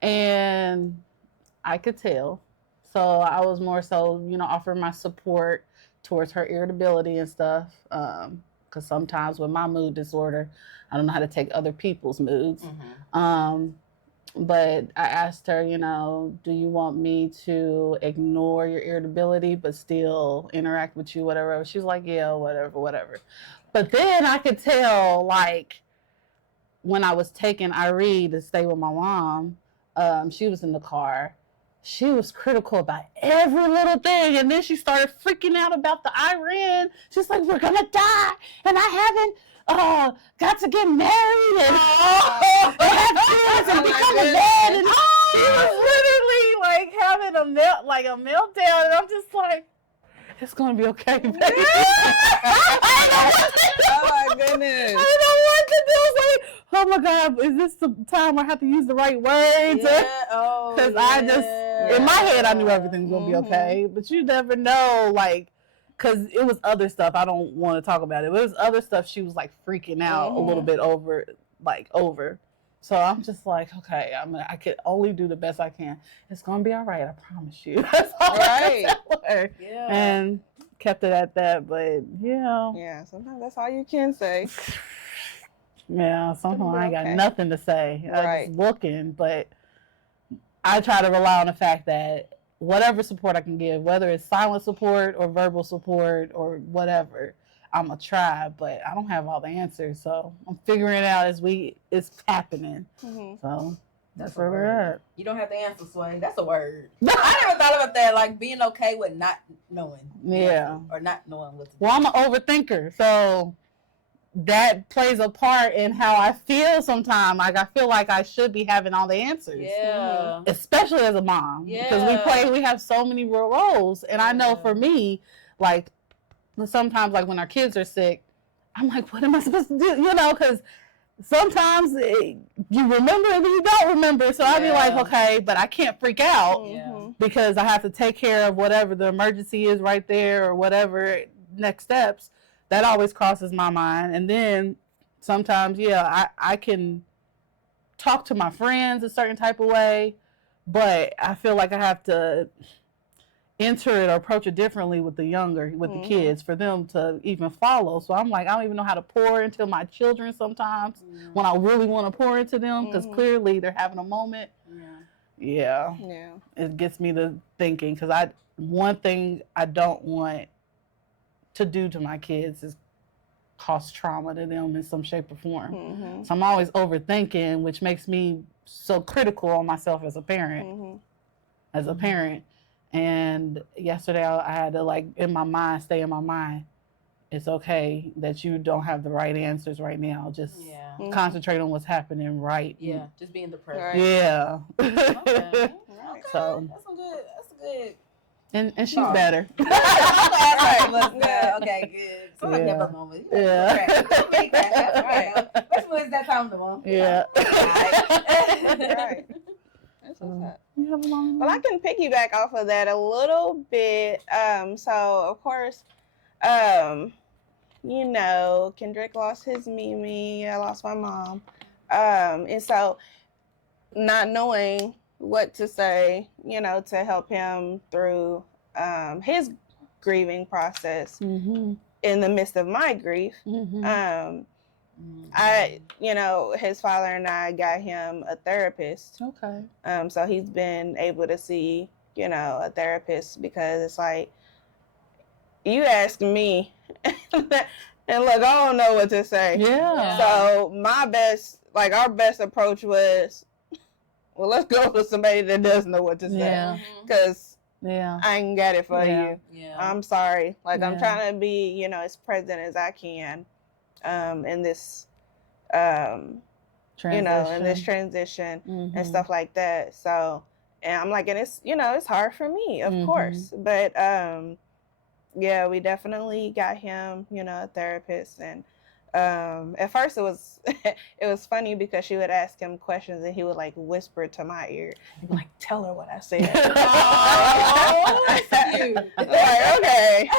And I could tell. So I was more so, offering my support towards her irritability and stuff. Because sometimes with my mood disorder, I don't know how to take other people's moods. But I asked her, do you want me to ignore your irritability but still interact with you, whatever? She's like, yeah, whatever. But then I could tell, like, when I was taking Irene to stay with my mom, she was in the car. She was critical about every little thing. And then she started freaking out about the Irene. She's like, we're going to die. And I haven't got to get married and have kids and become a man. And she was literally like having a meltdown. And I'm just like, it's going to be okay, baby. Oh my goodness. I don't know what to do. It's like, oh my God, is this the time where I have to use the right words? Yeah. Because I just, in my head, I knew everything was going to be okay. But you never know, like, because it was other stuff. I don't want to talk about it. It was other stuff she was like freaking out a little bit over. So I'm just like, okay, I could only do the best I can. It's gonna be all right, I promise you. That's all I tell her. Yeah. And kept it at that, but Yeah, sometimes that's all you can say. Yeah, sometimes I ain't got okay. nothing to say. I'm Right. just looking, but I try to rely on the fact that whatever support I can give, whether it's silent support or verbal support or whatever, I'm gonna try, but I don't have all the answers, so I'm figuring it out as it's happening. So that's where we're at. You don't have the answer, Sway. That's a word. I never thought about that, like being okay with not knowing. Yeah. Or not knowing what to do. Well, I'm an overthinker, so that plays a part in how I feel sometimes. Like, I feel like I should be having all the answers. Yeah. Especially as a mom. Yeah. Because we have so many roles. And I know for me, like, sometimes, like, when our kids are sick, I'm like, what am I supposed to do? You know, because sometimes you remember and then you don't remember. So I'd be like, okay, but I can't freak out because I have to take care of whatever the emergency is right there or whatever next steps. That always crosses my mind. And then sometimes, I can talk to my friends a certain type of way, but I feel like I have to enter it or approach it differently with the kids for them to even follow. So I'm like, I don't even know how to pour into my children sometimes when I really want to pour into them because clearly they're having a moment. Yeah. It gets me to thinking because one thing I don't want to do to my kids is cause trauma to them in some shape or form. So I'm always overthinking, which makes me so critical on myself as a parent. And yesterday I had to stay in my mind. It's okay that you don't have the right answers right now. Just concentrate on what's happening right. Yeah, just being the present. Right. Yeah. Okay. So that's good. And she's better. Okay, good. So like that moment. Yeah. That's right. Especially when it's that time of the month. Yeah. Right. That's what's up. Well, I can piggyback off of that a little bit. So of course, Kendrick lost his Mimi. I lost my mom. And so not knowing what to say, to help him through his grieving process in the midst of my grief. His father and I got him a therapist. Okay. So he's been able to see, a therapist because it's like, you asked me and look, I don't know what to say. Yeah. So our best approach was, well, let's go to somebody that does know what to say. Because I ain't got it for you. Yeah. I'm sorry. I'm trying to be, as present as I can in this, in this transition and stuff like that. So, and I'm like, and it's, it's hard for me, of course. But, we definitely got him, a therapist. And at first it was funny because she would ask him questions and he would whisper to my ear, like, tell her what I said. Oh, that's cute. Okay.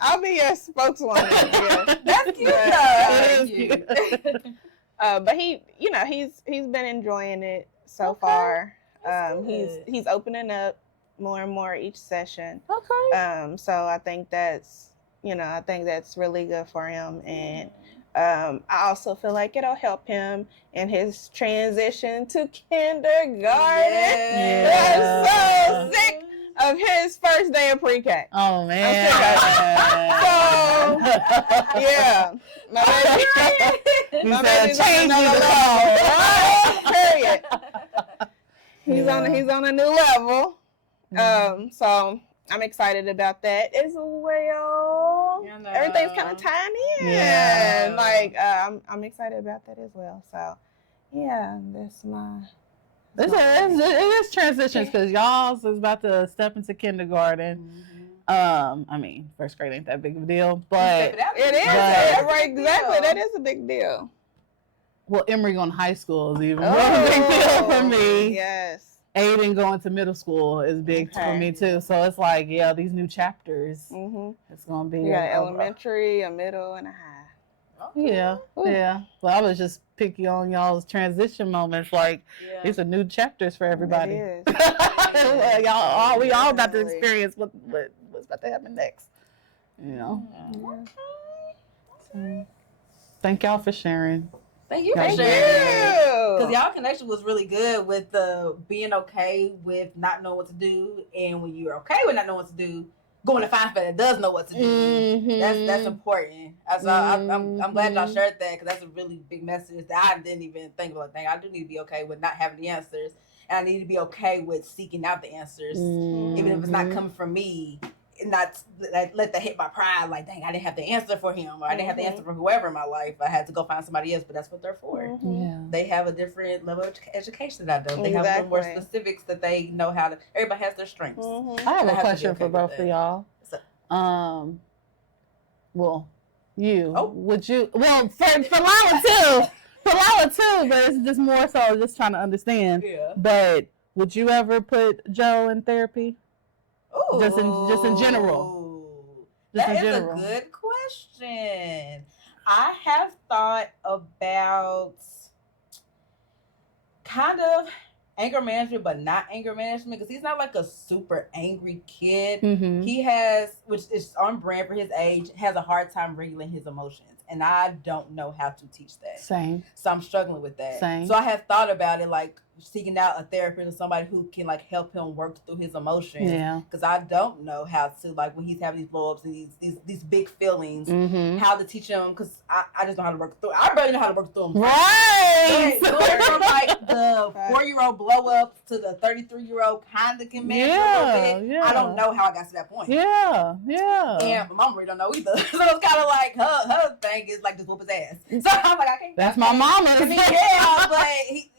I'll be your spokeswoman. Yeah. That's cute though. That is cute. But he's been enjoying it so far. He's opening up more and more each session. Okay. So I think that's really good for him. And I also feel like it'll help him in his transition to kindergarten. Yeah. I'm so sick of his first day of pre-K. Oh man. My baby change the Period. He's on a new level. So I'm excited about that as well. Everything's kind of tying in. Yeah. I'm excited about that as well. So that's my. It is transitions because y'all's is about to step into kindergarten. First grade ain't that big of a deal, but it is. Right, exactly. That is a big deal. Well, Emory going to high school is even more a big deal for me. Yes. Aiden going to middle school is big for me too. So it's like, these new chapters. It's going to be. You got elementary, a middle, and a high. Yeah. Well, I was just picky on y'all's transition moments. Like, these are new chapters for everybody. It is. We all about to experience what's about to happen next. You know. So, thank y'all for sharing. Thank you for Thank sharing. Because y'all connection was really good with the being okay with not knowing what to do, and when you're okay with not knowing what to do, going to find somebody that does know what to do. Mm-hmm. That's important. So I'm glad y'all shared that, because that's a really big message that I didn't even think about. I do need to be okay with not having the answers, and I need to be okay with seeking out the answers, even if it's not coming from me. And not let that hit my pride, like, dang, I didn't have the answer for him, or I didn't have the answer for whoever in my life. I had to go find somebody else, but that's what they're for. Yeah. They have a different level of education than I do. They have a little more specifics that they know how to. Everybody has their strengths. I have a question for both of y'all. Well, you would you? Well, for Lala too. For Lala too, but it's just more so just trying to understand. Yeah. But would you ever put Joe in therapy? Ooh. Just in general. That is a good question. I have thought about kind of anger management, but not anger management, because he's not like a super angry kid. Mm-hmm. He has, which is on brand for his age, has a hard time regulating his emotions. And I don't know how to teach that. Same. So I'm struggling with that. Same. So I have thought about it, like seeking out a therapist or somebody who can like help him work through his emotions. Yeah. Because I don't know how to, like, when he's having these blow-ups and these big feelings, how to teach him, because I just know how to work through. I barely know how to work through them. Right. Going from like the 4-year-old blow-ups to the 33-year-old kind of can manage a little bit. I don't know how I got to that point. Yeah. And my mom really don't know either. So it's kind of like her thing is like just whoop his ass. So I'm like, I can't. That's my mama. I mean, yeah, but he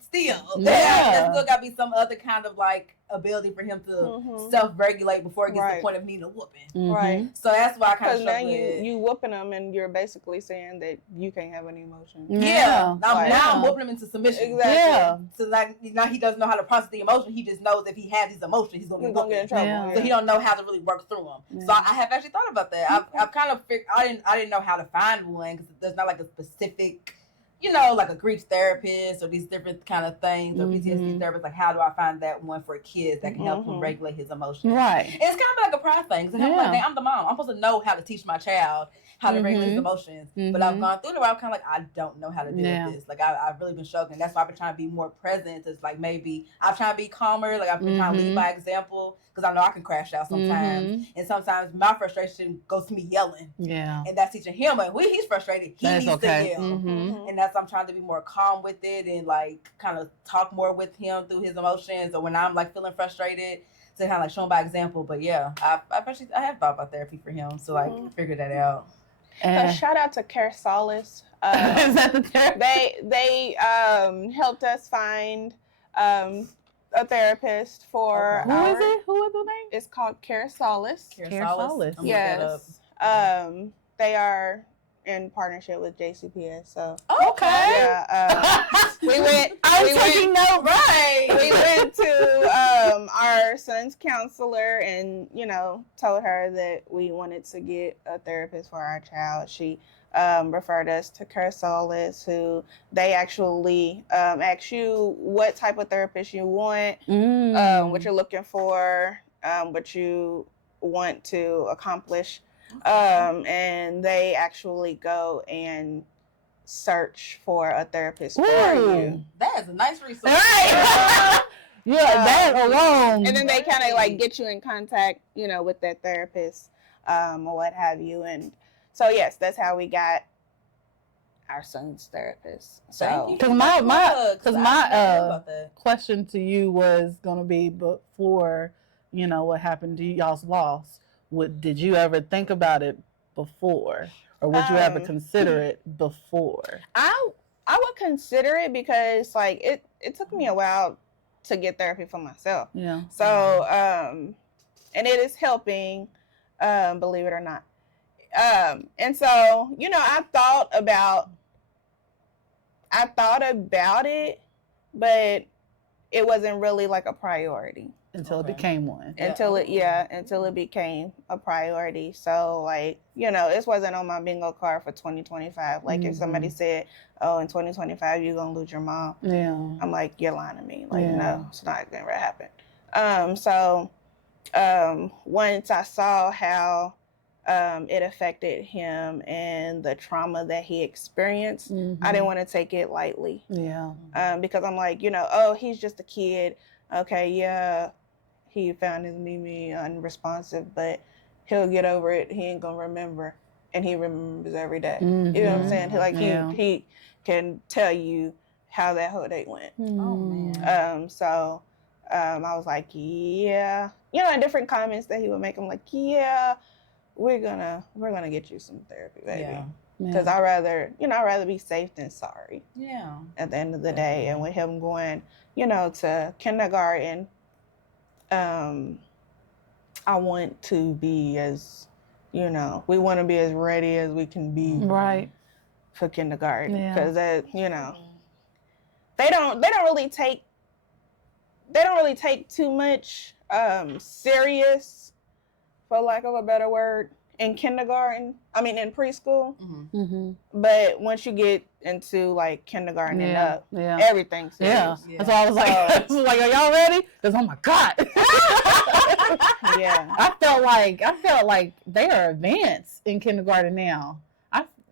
still. There's still got to be some other kind of like ability for him to self-regulate before it gets to the point of needing a whooping. Right. So that's why I kind of struggle now with. you whooping him and you're basically saying that you can't have any emotion. Yeah. Now I'm whooping him into submission. Exactly. Yeah. So like now he doesn't know how to process the emotion. He just knows if he has these emotions, he's gonna get in trouble. Yeah. So he don't know how to really work through them. Yeah. So I have actually thought about that. I've kind of figured. I didn't know how to find one, because there's not like a specific, you know, like a grief therapist or these different kind of things, or PTSD therapist. Like, how do I find that one for kids that can help him regulate his emotions? Right. It's kind of like a pride thing. So I'm like, hey, I'm the mom. I'm supposed to know how to teach my child how to regulate his emotions. But I've gone through it where I'm kind of like, I don't know how to deal with this. Like, I've really been struggling. That's why I've been trying to be more present. It's like, maybe I've tried to be calmer. Like, I've been trying to lead by example, because I know I can crash out sometimes. And sometimes my frustration goes to me yelling. Yeah. And that's teaching him. And when he's frustrated, he needs to yell. And that's, I'm trying to be more calm with it and like kind of talk more with him through his emotions. Or when I'm like feeling frustrated, to kind of like show him by example. But yeah, I have thought about therapy for him to like figure that out. Shout out to Care Solace. Is that the therapist? They helped us find a therapist for Who is it? Who is the name? It's called Care Solace. Care Solace. Yes. They are in partnership with JCPS. So okay. Yeah. We went. taking note. Right. We went to our son's counselor and told her that we wanted to get a therapist for our child. She referred us to Care Solace, who they actually ask you what type of therapist you want, what you're looking for, what you want to accomplish. And they actually go and search for a therapist for you. That is a nice resource. Right. That alone. And then they kind of like get you in contact, with that therapist, or what have you. And so, yes, that's how we got our son's therapist. So, because my question to you was going to be before, what happened to y'all's loss. Did you ever think about it before, or would you ever consider it before? I would consider it, because like it took me a while to get therapy for myself. Yeah. So and it is helping, believe it or not. And so I thought about it, but it wasn't really like a priority. until it became one. Until it became a priority. So like, you know, it wasn't on my bingo card for 2025. Like if somebody said, oh, in 2025 you're gonna lose your mom, I'm like, you're lying to me. Like no, it's not gonna happen. So once I saw how it affected him and the trauma that he experienced, I didn't want to take it lightly. Because I'm like, you know, oh, he's just a kid. Okay, yeah, he found his Mimi unresponsive, but he'll get over it. He ain't gonna remember, and he remembers every day. You know what I'm saying? Like he can tell you how that whole day went. Oh man. So I was like, yeah, you know, in different comments that he would make, I'm like, yeah, we're gonna get you some therapy, baby. Because I'd rather be safe than sorry. Yeah. At the end of the day, and with him going, you know, to kindergarten, I want to be as, you know, we want to be as ready as we can be, for kindergarten, because that, you know, they don't really take too much serious, for lack of a better word, in kindergarten. I mean, in preschool. But once you get into like kindergarten and up, everything's serious. That's why I was like, are y'all ready? Because oh my God. I felt like they are advanced in kindergarten now.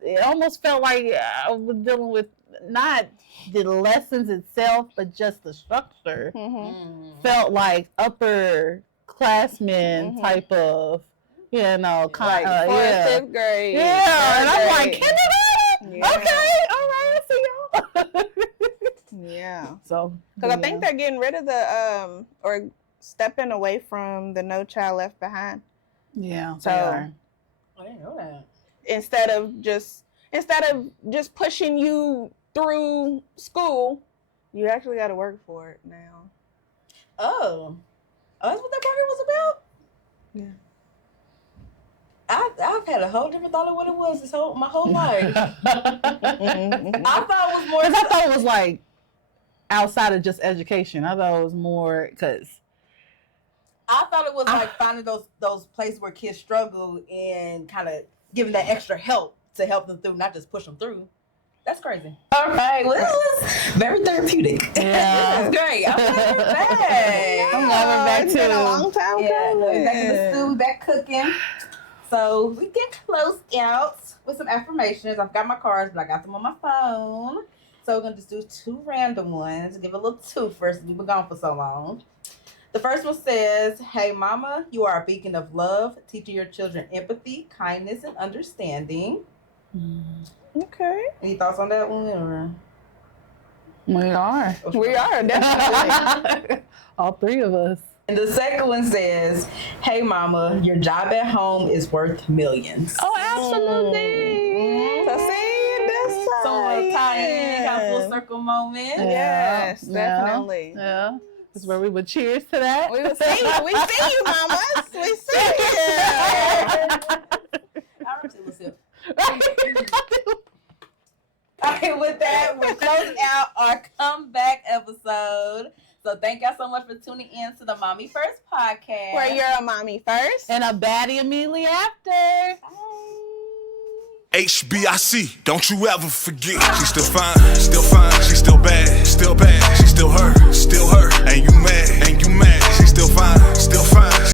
It almost felt like I was dealing with not the lessons itself, but just the structure. Felt like upper classmen type of, you know, like 4th, 5th grade. And I'm like, kindergarten? Okay, all right, I see y'all. So, because I think they're getting rid of the, or stepping away from the No Child Left Behind. So, I didn't know that. Instead of just pushing you through school, you actually got to work for it now. Oh, that's what that program was about? I've had a whole different thought of what it was my whole life. I thought it was more. Because I thought it was like outside of just education. I thought it was more because. I thought it was like finding those places where kids struggle and kind of giving that extra help to help them through, not just push them through. That's crazy. All right, well, this was very therapeutic. Yeah, this is great. I'm glad we're back. I'm glad we're back too. It's been a long time coming. Back in the stew, back cooking. So we get close out with some affirmations. I've got my cards, but I got them on my phone. So we're gonna just do 2 random ones. Give a little 2 first. We've been gone for so long. The first one says, "Hey, mama, you are a beacon of love, teaching your children empathy, kindness, and understanding." Okay. Any thoughts on that one? Or? We are. We are, definitely. All 3 of us. And the second one says, "Hey, mama, your job at home is worth millions." Oh, absolutely. So see, this So kind of full circle moment. Yes, definitely. Yeah. That's where we would cheers to that. We will see you. We see you, mamas. We see you. All right, with that, we're closing out our comeback episode. So thank y'all so much for tuning in to the Mommy First podcast. Where you're a mommy first. And a baddie immediately after. HBIC, don't you ever forget. She's still fine, she's still bad, she's still her, and you mad, she's still fine,